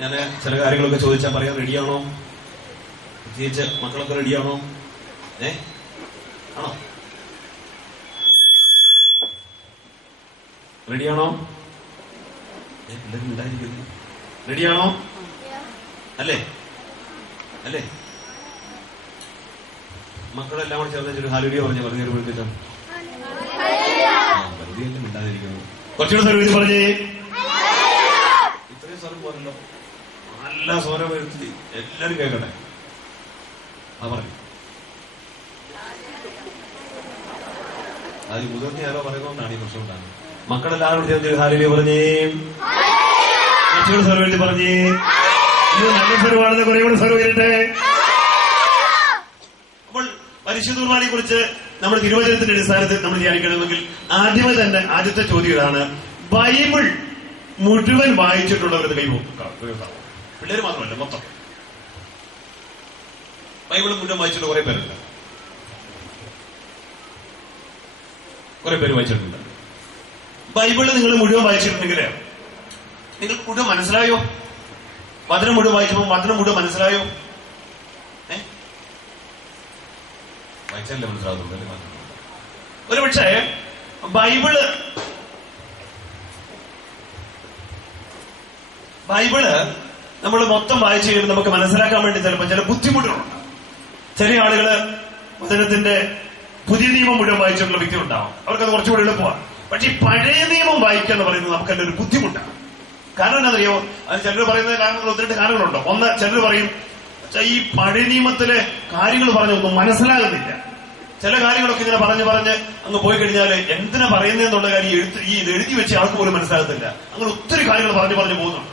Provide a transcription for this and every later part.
ഞാൻ ചില കാര്യങ്ങളൊക്കെ ചോദിച്ചാൽ പറയാൻ റെഡിയാണോ? പ്രത്യേകിച്ച് മക്കളൊക്കെ റെഡിയാണോ? ആണോ? റെഡിയാണോ? എല്ലാവരും ഉണ്ടായിരിക്കുന്നു. റെഡിയാണോ? അല്ലേ? അല്ലേ? മക്കളെല്ലാം കൂടെ ചേർന്ന് ഹാലുരിയ പറഞ്ഞ വെറുതെ വിളിച്ചിട്ട് വെറുതെ എല്ലാം ഉണ്ടായിരിക്കുന്നു. കുറച്ചുകൂടെ സർവീസ് പറഞ്ഞേ. ഇത്രയും സ്വരം പോരല്ലോ, നല്ല സ്വരം വരുത്തി എല്ലാരും കേൾക്കട്ടെ. പറഞ്ഞു അത് മുതിർന്ന ആരോ പറയുന്നതുകൊണ്ടാണ് ഈ പ്രശ്നം ഉണ്ടാകുന്നത്. മക്കളെല്ലാവരും ചേർന്ന് ഹാലുരിയ പറഞ്ഞേ. കുറച്ചുകൂടെ സർവീസ് പറഞ്ഞേ. ഇത് നല്ല സ്വരമാണെന്ന് കുറെ കൂടെ സ്വരം വരട്ടെ. അപ്പോൾ പരിശുദ്ധ കുർബാനയെ കുറിച്ച് നമ്മൾ തിരുവചനത്തിന്റെ അടിസ്ഥാനത്തിൽ നമ്മൾ ധ്യാനിക്കണമെങ്കിൽ ആദ്യമേ തന്നെ ആദ്യത്തെ ചോദ്യം ഇതാണ്: ബൈബിൾ മുഴുവൻ വായിച്ചിട്ടുള്ളവരുടെ കൈ പിള്ളേര് മാത്രമല്ല, മൊത്തം ബൈബിൾ മുഴുവൻ വായിച്ചിട്ട് കുറെ പേരുണ്ട്. കുറെ പേര് വായിച്ചിട്ടുണ്ട്. ബൈബിള് നിങ്ങൾ മുഴുവൻ വായിച്ചിട്ടുണ്ടെങ്കിൽ നിങ്ങൾക്ക് മുഴുവൻ മനസ്സിലായോ? വചനം മുഴുവൻ വായിച്ചപ്പോ വചനം മുഴുവൻ മനസ്സിലായോ? വായിച്ചല്ലേ മനസ്സിലാകുന്നുണ്ട്. ഒരുപക്ഷെ ബൈബിള് നമ്മൾ മൊത്തം വായിച്ചു കഴിയുമ്പോൾ നമുക്ക് മനസ്സിലാക്കാൻ വേണ്ടി ചിലപ്പോൾ ചില ബുദ്ധിമുട്ടുകളുണ്ട്. ചില ആളുകള് വചനത്തിന്റെ പുതിയ നിയമം മുഴുവൻ വായിച്ചിട്ടുള്ള വ്യക്തി ഉണ്ടാവും, അവർക്കത് കുറച്ചുകൂടി എളുപ്പമാണ്. പക്ഷെ ഈ പഴയ നിയമം വായിക്കുക എന്ന് പറയുന്നത് നമുക്ക് അതിന്റെ ഒരു ബുദ്ധിമുട്ടാണ്. കാരണം എന്താണെന്നറിയോ? അത് ചിലർ പറയുന്ന കാരണങ്ങൾ ഒത്തിരി കാരണങ്ങളുണ്ടോ. ഒന്ന്, ചിലർ പറയും ഈ പഴയ നിയമത്തിലെ കാര്യങ്ങൾ പറഞ്ഞൊന്നും മനസ്സിലാകുന്നില്ല. ചില കാര്യങ്ങളൊക്കെ ഇങ്ങനെ പറഞ്ഞ് അങ്ങ് പോയി കഴിഞ്ഞാൽ എന്തിനാ പറയുന്നതെന്നുള്ള കാര്യം ഇത് എഴുതി വെച്ച് ആൾക്ക് പോലും മനസ്സിലാകത്തില്ല. അങ്ങനെ ഒത്തിരി കാര്യങ്ങൾ പറഞ്ഞു പോകുന്നുണ്ട്.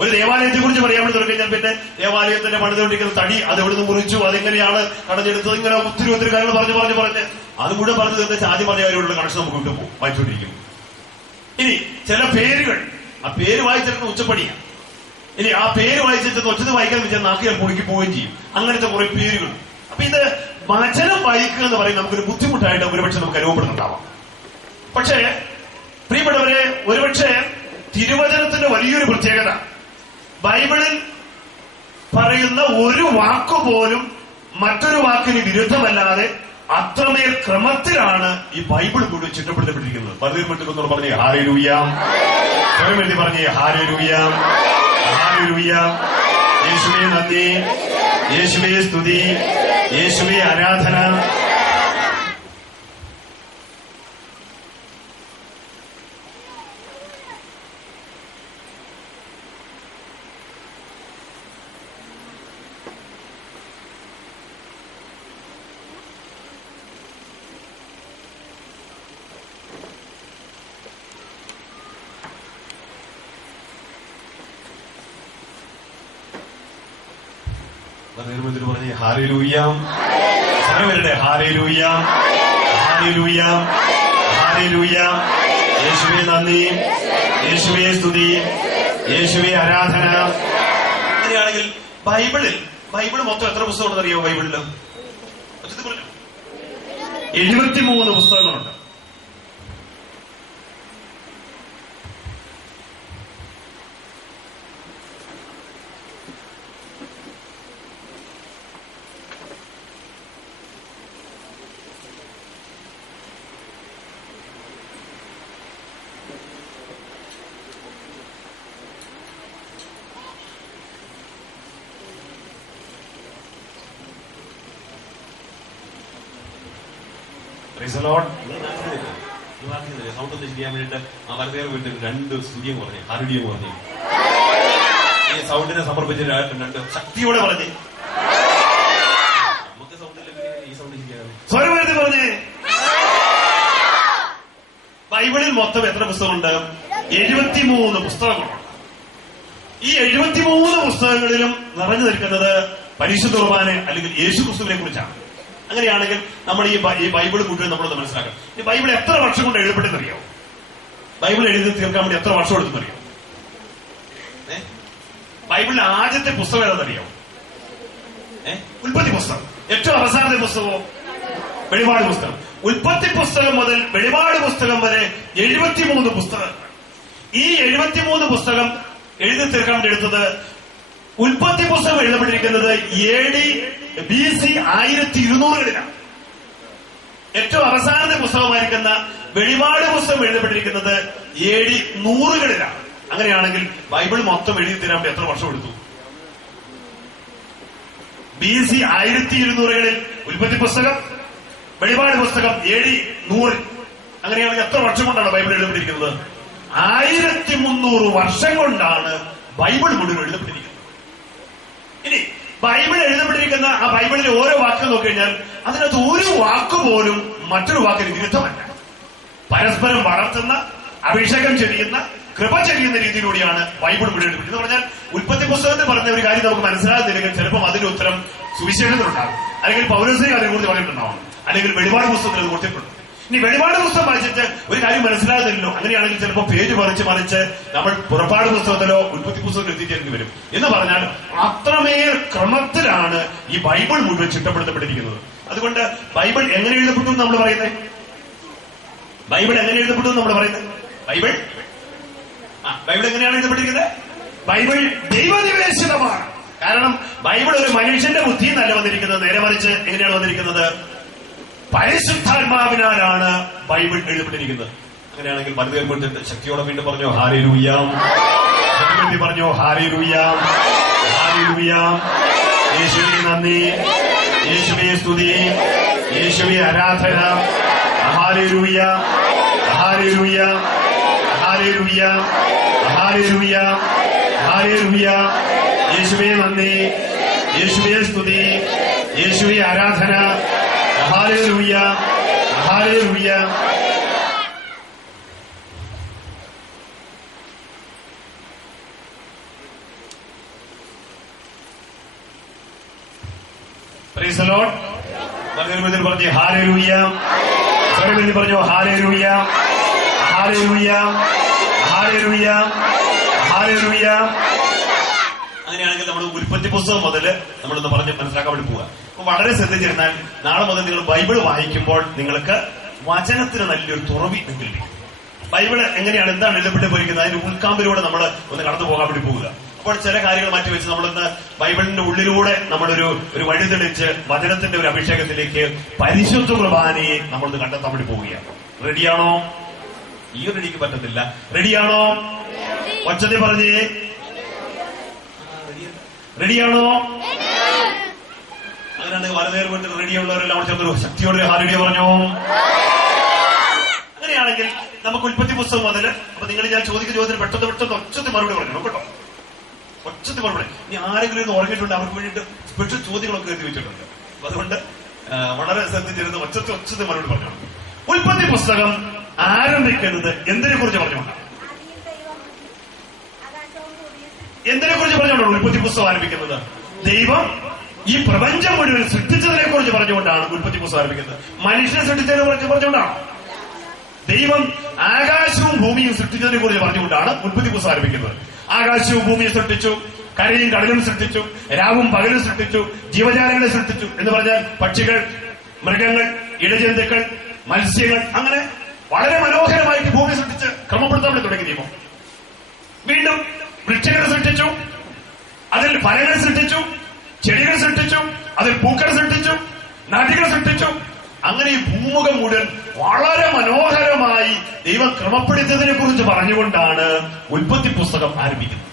ഒരു ദേവാലയത്തെ കുറിച്ച് പറയാൻ വേണ്ടി തുടങ്ങിക്കഴിഞ്ഞാൽ പിന്നെ ദേവാലയത്തിന്റെ പണിതുകൊണ്ടിരിക്കുന്ന തടി അത് എവിടുന്ന് മുറിച്ചു, അതെങ്ങനെയാണ് കടഞ്ഞെടുത്തത്, ഇങ്ങനെ ഒത്തിരി കാര്യങ്ങൾ പറഞ്ഞ് അത് മുഴുവൻ പറഞ്ഞു തീർന്നിച്ച് ആദ്യം പറഞ്ഞ കാര്യമുള്ള കണക്ഷൻ നമുക്ക് വിട്ടു പോകും, വായിച്ചുകൊണ്ടിരിക്കും. ഇനി ചില പേരുകൾ, ആ പേര് വായിച്ചിട്ട് ഉച്ചപ്പണിയാണ്. ഇനി ആ പേര് വായിച്ചിട്ട് ഒച്ചത് വായിക്കാൻ വെച്ചാൽ നാക്കിയാൽ പൊളിക്ക് പോവുകയും ചെയ്യും. അങ്ങനത്തെ കുറെ പേരുകൾ. അപ്പൊ ഇത് വചനം വായിക്കുക എന്ന് പറയുന്നത് നമുക്കൊരു ബുദ്ധിമുട്ടായിട്ട് ഒരുപക്ഷെ നമുക്ക് അനുഭവപ്പെടുന്നുണ്ടാവാം. പക്ഷേ പ്രിയപ്പെട്ടവരെ, ഒരുപക്ഷെ തിരുവചനത്തിന്റെ വലിയൊരു പ്രത്യേകത ബൈബിളിൽ പറയുന്ന ഒരു വാക്കുപോലും മറ്റൊരു വാക്കിന് വിരുദ്ധമല്ലാതെ അത്രമേൽ ക്രമത്തിലാണ് ഈ ബൈബിൾ മുഴുവൻ ചിട്ടപ്പെടുത്തപ്പെട്ടിരിക്കുന്നത്. പലരും മറ്റൊന്നോട് പറഞ്ഞേ ഹല്ലേലൂയ, സ്വരം എഴുതി പറഞ്ഞേ ഹല്ലേലൂയ, ഹല്ലേലൂയ. യേശുവേ നന്ദി, യേശുവേ സ്തുതി, യേശുവേ ആരാധന. പറഞ്ഞേ ഹല്ലേലൂയ, സ്വരവരുടെ ഹല്ലേലൂയ, ഹല്ലേലൂയ, ഹല്ലേലൂയ. യേശുവേ നന്ദി, യേശുവേ സ്തുതി, യേശുവേ ആരാധന. അങ്ങനെയാണെങ്കിൽ ബൈബിൾ മൊത്തം എത്ര പുസ്തകമുണ്ടെന്ന് അറിയാമോ? ബൈബിളില് 73 പുസ്തകങ്ങളുണ്ട്. സൗണ്ട് ഒന്ന് ചെയ്യാൻ വേണ്ടിട്ട് ആ വലതേ വീട്ടിൽ 2 സ്തുതിയും പറഞ്ഞു, ഹല്ലേലൂയ പറഞ്ഞു. ഈ സൗണ്ടിനെ സമർപ്പിച്ച് 2 ശക്തിയോടെ പറഞ്ഞേ. നമുക്ക് സൗണ്ടില്ലെങ്കിൽ ഈ സൗണ്ട് ചെയ്യാൻ സ്വരം എഴുതി പറഞ്ഞേ. ബൈബിളിൽ മൊത്തം എത്ര പുസ്തകമുണ്ട്? 73 പുസ്തകങ്ങളുണ്ട്. ഈ 73 പുസ്തകങ്ങളിലും നിറഞ്ഞു നിൽക്കുന്നത് പരിശുദ്ധ കുർബാന അല്ലെങ്കിൽ യേശു ക്രിസ്തുവിനെ കുറിച്ചാണ്. അങ്ങനെയാണെങ്കിൽ നമ്മൾ ഈ ബൈബിൾ മുഴുവൻ നമ്മളൊന്ന് മനസ്സിലാക്കണം. ഈ ബൈബിൾ എത്ര വർഷം കൊണ്ട് എഴുതപ്പെട്ടെന്നറിയോ? ബൈബിൾ എഴുതി തീർക്കാൻ വേണ്ടി എത്ര വർഷം എടുത്തെന്നറിയോ? ബൈബിളിലെ ആദ്യത്തെ പുസ്തകം ഏതാണെന്നറിയോ? ഉൽപ്പത്തി പുസ്തകം. ഏറ്റവും അവസാനത്തെ പുസ്തകമോ? വെളിപാട് പുസ്തകം. ഉൽപ്പത്തി പുസ്തകം മുതൽ വെളിപാട് പുസ്തകം വരെ 73 പുസ്തകങ്ങൾ. ഈ 73 പുസ്തകം എഴുതി തീർക്കാൻ വേണ്ടി എടുത്തത് ഉൽപ്പത്തി പുസ്തകം എഴുതപ്പെട്ടിരിക്കുന്നത് AD BC 1200-കളിലാണ്. ഏറ്റവും അവസാനത്തെ പുസ്തകമായിരിക്കുന്ന വെളിപാട് പുസ്തകം എഴുതപ്പെട്ടിരിക്കുന്നത് AD 100-കളിലാണ്. അങ്ങനെയാണെങ്കിൽ ബൈബിൾ മൊത്തം എഴുതി തരാൻ വേണ്ടി എത്ര വർഷം എടുത്തു? BC 1200-കളിൽ ഉൽപ്പത്തി പുസ്തകം, വെളിപാട് പുസ്തകം AD 100. അങ്ങനെയാണെങ്കിൽ എത്ര വർഷം കൊണ്ടാണ് ബൈബിൾ എഴുതപ്പെട്ടിരിക്കുന്നത്? 1300 വർഷം കൊണ്ടാണ് ബൈബിൾ മുഴുവൻ എഴുതപ്പെട്ടിരിക്കുന്നത്. ഇനി ബൈബിൾ എഴുതപ്പെട്ടിരിക്കുന്ന ആ ബൈബിളിലെ ഓരോ വാക്ക് നോക്കിക്കഴിഞ്ഞാൽ അതിനകത്ത് ഒരു വാക്ക് പോലും മറ്റൊരു വാക്കിന് വിരുദ്ധമല്ല. പരസ്പരം വളർത്തുന്ന, അഭിഷേകം ചെയ്യുന്ന, കൃപ ചെയ്യുന്ന രീതിയിലൂടെയാണ് ബൈബിൾ മുഴുവൻ എഴുതപ്പെട്ടത്. എന്ന് പറഞ്ഞാൽ ഉൽപ്പത്തി പുസ്തകത്തിൽ പറഞ്ഞ ഒരു കാര്യം നമുക്ക് മനസ്സിലാകുന്നില്ലെങ്കിൽ ചിലപ്പോൾ അതിന്റെ ഉത്തരം സുവിശേഷത്തിലുണ്ടാകും, അല്ലെങ്കിൽ പൗലോസിനെ അതിനെക്കുറിച്ച് പറഞ്ഞിട്ടുണ്ടാവും, അല്ലെങ്കിൽ വെളിപാട് പുസ്തകത്തിൽ അത് കൊടുത്തിട്ടുണ്ട്. ഇനി വെളിപാട് പുസ്തകം വായിച്ചിട്ട് ഒരു കാര്യം മനസ്സിലാകുന്നില്ലല്ലോ, അങ്ങനെയാണെങ്കിൽ ചിലപ്പോൾ പേജ് മറിച്ച് നമ്മൾ പുറപ്പാട് പുസ്തകത്തിലോ ഉൽപ്പത്തി പുസ്തകത്തിലോ എത്തിച്ചേർന്ന് വരും. എന്ന് പറഞ്ഞാൽ അത്രമേൽ ക്രമത്തിലാണ് ഈ ബൈബിൾ മുഴുവൻ ചിട്ടപ്പെടുത്തപ്പെട്ടിരിക്കുന്നത്. അതുകൊണ്ട് ബൈബിൾ എങ്ങനെ എഴുതപ്പെട്ടു എന്ന് നമ്മൾ പറയുന്നത്? ബൈബിൾ എങ്ങനെ എഴുതപ്പെട്ടു എന്ന് നമ്മൾ പറയുന്നത്? ബൈബിൾ എങ്ങനെയാണ് എഴുതപ്പെട്ടിരിക്കുന്നത്? ബൈബിൾ ദൈവനിവേശിതമാണ്. കാരണം ബൈബിൾ ഒരു മനുഷ്യന്റെ ബുദ്ധി എന്നല്ല വന്നിരിക്കുന്നത്, നേരെ മറിച്ച് എങ്ങനെയാണ് വന്നിരിക്കുന്നത്? പരിശുദ്ധാത്മാവിനാലാണ് ബൈബിൾ എഴുതപ്പെട്ടിരിക്കുന്നത്. അങ്ങനെയാണെങ്കിൽ മറുപടി ശക്തിയോടെ വീണ്ടും പറഞ്ഞോ ഹല്ലേലൂയ, പറഞ്ഞോ ഹല്ലേലൂയ, ഹല്ലേലൂയ. യേശുവേ നന്ദി, യേശുവേ സ്തുതി, യേശുവേ ആരാധന. Hallelujah, hallelujah, hallelujah, hallelujah, hallelujah. യേശുവേ നന്ദി, യേശുവേ സ്തുതി, യേശുവേ ആരാധന. Hallelujah, hallelujah. Praise the Lord. മറുപടി പറഞ്ഞു ഹല്ലേലൂയ, സ്വരത്തിൽ പറഞ്ഞു ഹല്ലേലൂയ, ഹല്ലേലൂയ, ഹല്ലേലൂയ, ഹല്ലേലൂയ. അങ്ങനെയാണെങ്കിൽ നമ്മൾ ഉൽപ്പത്തി പുസ്തകം മുതൽ നമ്മളൊന്ന് പറഞ്ഞ് മനസ്സിലാക്കാൻ വേണ്ടി പോവുക. അപ്പൊ വളരെ ശ്രദ്ധിച്ചിരുന്നാൽ നാളെ മുതൽ നിങ്ങൾ ബൈബിൾ വായിക്കുമ്പോൾ നിങ്ങൾക്ക് വചനത്തിന് നല്ലൊരു തുറവി കിട്ടും. ബൈബിൾ എങ്ങനെയാണ്, എന്താണ് എഴുതപ്പെട്ട് പോയിരിക്കുന്നത്, അതിന്റെ ഉൾക്കാമ്പിലൂടെ നമ്മൾ ഒന്ന് കടന്നു പോകാൻ വേണ്ടി പോവുക. അപ്പോൾ ചില കാര്യങ്ങൾ മാറ്റിവെച്ച് നമ്മളിന്ന് ബൈബിളിന്റെ ഉള്ളിലൂടെ നമ്മളൊരു വഴി തെളിച്ച് വചനത്തിന്റെ ഒരു അഭിഷേകത്തിലേക്ക് പരിശുദ്ധ കുർബാനയെ നമ്മളൊന്ന് കണ്ടെത്താൻ വേണ്ടി പോവുകയാണ്. റെഡിയാണോ? ഈ ഒരു റെഡിക്ക് പറ്റത്തില്ല. റെഡിയാണോ? ഒച്ചത്തിൽ പറഞ്ഞേ റെഡിയാണോ? അങ്ങനെയാണെങ്കിൽ വലതേർ കൊണ്ട് റെഡിയുള്ളവരെല്ലാം ചേർന്നൊരു ശക്തിയോടെ ഹാലുഡിയ പറഞ്ഞോ. അങ്ങനെയാണെങ്കിൽ നമുക്ക് ഉൽപ്പത്തി പുസ്തകം മുതൽ, അപ്പൊ നിങ്ങൾ ഞാൻ ചോദിക്കുന്ന ചോദ്യത്തിന് പെട്ടെന്ന് ഒച്ചത്തിൽ മറുപടി പറഞ്ഞു കേട്ടോ, ഒച്ചത്തിൽ മറുപടി. ഇനി ആരെങ്കിലും ഇന്ന് ഉറങ്ങിയിട്ടുണ്ട്, അവർക്ക് വേണ്ടിയിട്ട് സ്പെഷ്യൽ ചോദ്യങ്ങളൊക്കെ എത്തി വെച്ചിട്ടുണ്ട്. അപ്പൊ അതുകൊണ്ട് വളരെ ശ്രദ്ധിച്ചിരുന്ന് ഒച്ചത്തിൽ മറുപടി പറഞ്ഞു. ഉൽപ്പത്തി പുസ്തകം ആരംഭിക്കുന്നത് എന്തിനെ കുറിച്ച് പറഞ്ഞുകൊണ്ടാണ്? എന്തിനെ കുറിച്ച് പറഞ്ഞുകൊണ്ടാണ് ഉൽപ്പത്തി പുസ്തകം ആരംഭിക്കുന്നത്? ദൈവം ഈ പ്രപഞ്ചം മുഴുവൻ സൃഷ്ടിച്ചതിനെ കുറിച്ച് പറഞ്ഞുകൊണ്ടാണ് ഉൽപ്പത്തി പുസ്തകം ആരംഭിക്കുന്നത്. മനുഷ്യനെ സൃഷ്ടിച്ചതിനെ കുറിച്ച് പറഞ്ഞുകൊണ്ടാണ്. ദൈവം ആകാശവും ഭൂമിയും സൃഷ്ടിച്ചതിനെ കുറിച്ച് പറഞ്ഞുകൊണ്ടാണ് ഉൽപ്പത്തി പുസ്തകം ആരംഭിക്കുന്നത്. ആകാശവും ഭൂമിയും സൃഷ്ടിച്ചു, കരയും കടലും സൃഷ്ടിച്ചു, രാവും പകലും സൃഷ്ടിച്ചു, ജീവജാലങ്ങളെ സൃഷ്ടിച്ചു. എന്ന് പറഞ്ഞാൽ പക്ഷികൾ, മൃഗങ്ങൾ, ഇഴജന്തുക്കൾ, മത്സ്യങ്ങൾ, അങ്ങനെ വളരെ മനോഹരമായിട്ട് ഭൂമി സൃഷ്ടിച്ച് ക്രമപ്പെടുത്താൻ വേണ്ടി തുടങ്ങി ദൈവം. വീണ്ടും വൃക്ഷങ്ങൾ സൃഷ്ടിച്ചു, അതിൽ ഫലങ്ങൾ സൃഷ്ടിച്ചു, ചെടികൾ സൃഷ്ടിച്ചു, അതിൽ പൂക്കൾ സൃഷ്ടിച്ചു, നദികൾ സൃഷ്ടിച്ചു. അങ്ങനെ ഈ ഭൂമുഖം മുഴുവൻ വളരെ മനോഹരമായി ദൈവം ക്രമപ്പെടുത്തിയതിനെ കുറിച്ച് പറഞ്ഞുകൊണ്ടാണ് ഉൽപ്പത്തി പുസ്തകം ആരംഭിക്കുന്നത്.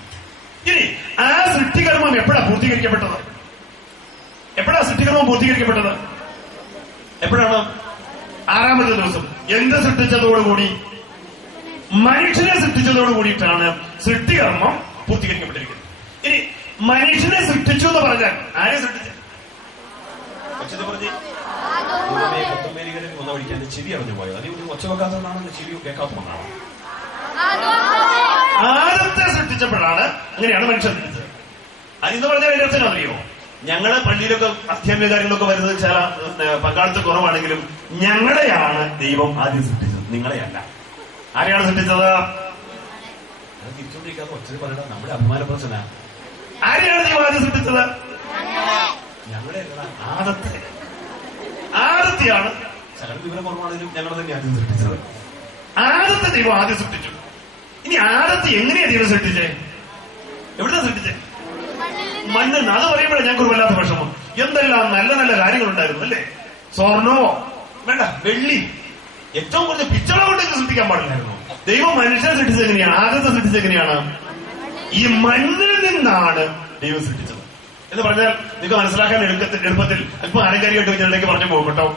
ഇനി ആ സൃഷ്ടികർമ്മം എപ്പോഴാണ് പൂർത്തീകരിക്കപ്പെട്ടത്? എപ്പോഴാണ് സൃഷ്ടികർമ്മം പൂർത്തീകരിക്കപ്പെട്ടത്? എപ്പോഴാണ്? 6-ാമത്തെ ദിവസം. എന്ത് സൃഷ്ടിച്ചതോടുകൂടി? മനുഷ്യനെ സൃഷ്ടിച്ചതോട് കൂടിയിട്ടാണ് സൃഷ്ടികർമ്മം പൂർത്തീകരിക്കപ്പെട്ടിരിക്കുന്നത്. ഇനി മനുഷ്യനെ സൃഷ്ടിച്ചു എന്ന് പറഞ്ഞാൽ ആരെ സൃഷ്ടിച്ചു? ഒന്ന് പഠിക്കാൻ ചെവി അറിഞ്ഞു പോയത്. അതിന് ഒച്ച വെക്കാത്തതുകൊണ്ടാണ്, ചെവി കേൾക്കാത്തതുകൊണ്ടാണ്. ആദത്തെ സൃഷ്ടിച്ചപ്പോഴാണ് അങ്ങനെയാണ് മനുഷ്യൻ സൃഷ്ടിച്ചത്. അതെന്ന് പറഞ്ഞാൽ അതിന്റെ അർത്ഥം അറിയോ? ഞങ്ങള് പള്ളിയിലൊക്കെ അധ്യാത്മിക കാര്യങ്ങളൊക്കെ വരുന്നത് ചില പങ്കാളിത്തം കുറവാണെങ്കിലും ഞങ്ങളെയാണ് ദൈവം ആദ്യം സൃഷ്ടിച്ചത്, നിങ്ങളെയല്ല. ആരെയാണ് സൃഷ്ടിച്ചത്? തിരിച്ചുകൊണ്ടിരിക്കാതെ ഒച്ചത് പറയണം, നമ്മുടെ അഭിമാന പ്രശ്ന. ആരെയാണ് ദൈവം ആദ്യം സൃഷ്ടിച്ചത്? ഞങ്ങളെ ആദത്തെയാണ്. ചില വിവരം കുറവാണെങ്കിലും ഞങ്ങൾ തന്നെ ആദ്യം സൃഷ്ടിച്ചത്. ആദത്തെ ദൈവം ആദ്യം സൃഷ്ടിച്ചു. ഇനി ആദത്തെ എങ്ങനെയാ ദൈവം സൃഷ്ടിച്ചേ? മണ്ണിൽ നിന്ന് അത് പറയുമ്പോഴേ ഞങ്ങൾക്ക് വല്ലാത്ത വിഷമം. എന്തെല്ലാം നല്ല നല്ല കാര്യങ്ങളുണ്ടായിരുന്നു അല്ലേ? സ്വർണമോ വേണ്ട, വെള്ളി, ഏറ്റവും കുറഞ്ഞ പിച്ചള കൊണ്ടൊക്കെ സൃഷ്ടിക്കാൻ പാടില്ലായിരുന്നു. ദൈവം മനുഷ്യനെ സൃഷ്ടിച്ചത് എങ്ങനെയാണ്? ആദ്യത്തെ സൃഷ്ടിച്ചത് എങ്ങനെയാണ്? ഈ മണ്ണിൽ നിന്നാണ് ദൈവം സൃഷ്ടിച്ചത് എന്ന് പറഞ്ഞാൽ നിങ്ങൾക്ക് മനസ്സിലാക്കാൻ എളുപ്പത്തിൽ അല്പം ആലങ്കാരികമായിട്ട് ഇതിലേക്ക് പറഞ്ഞു പോകും കേട്ടോ.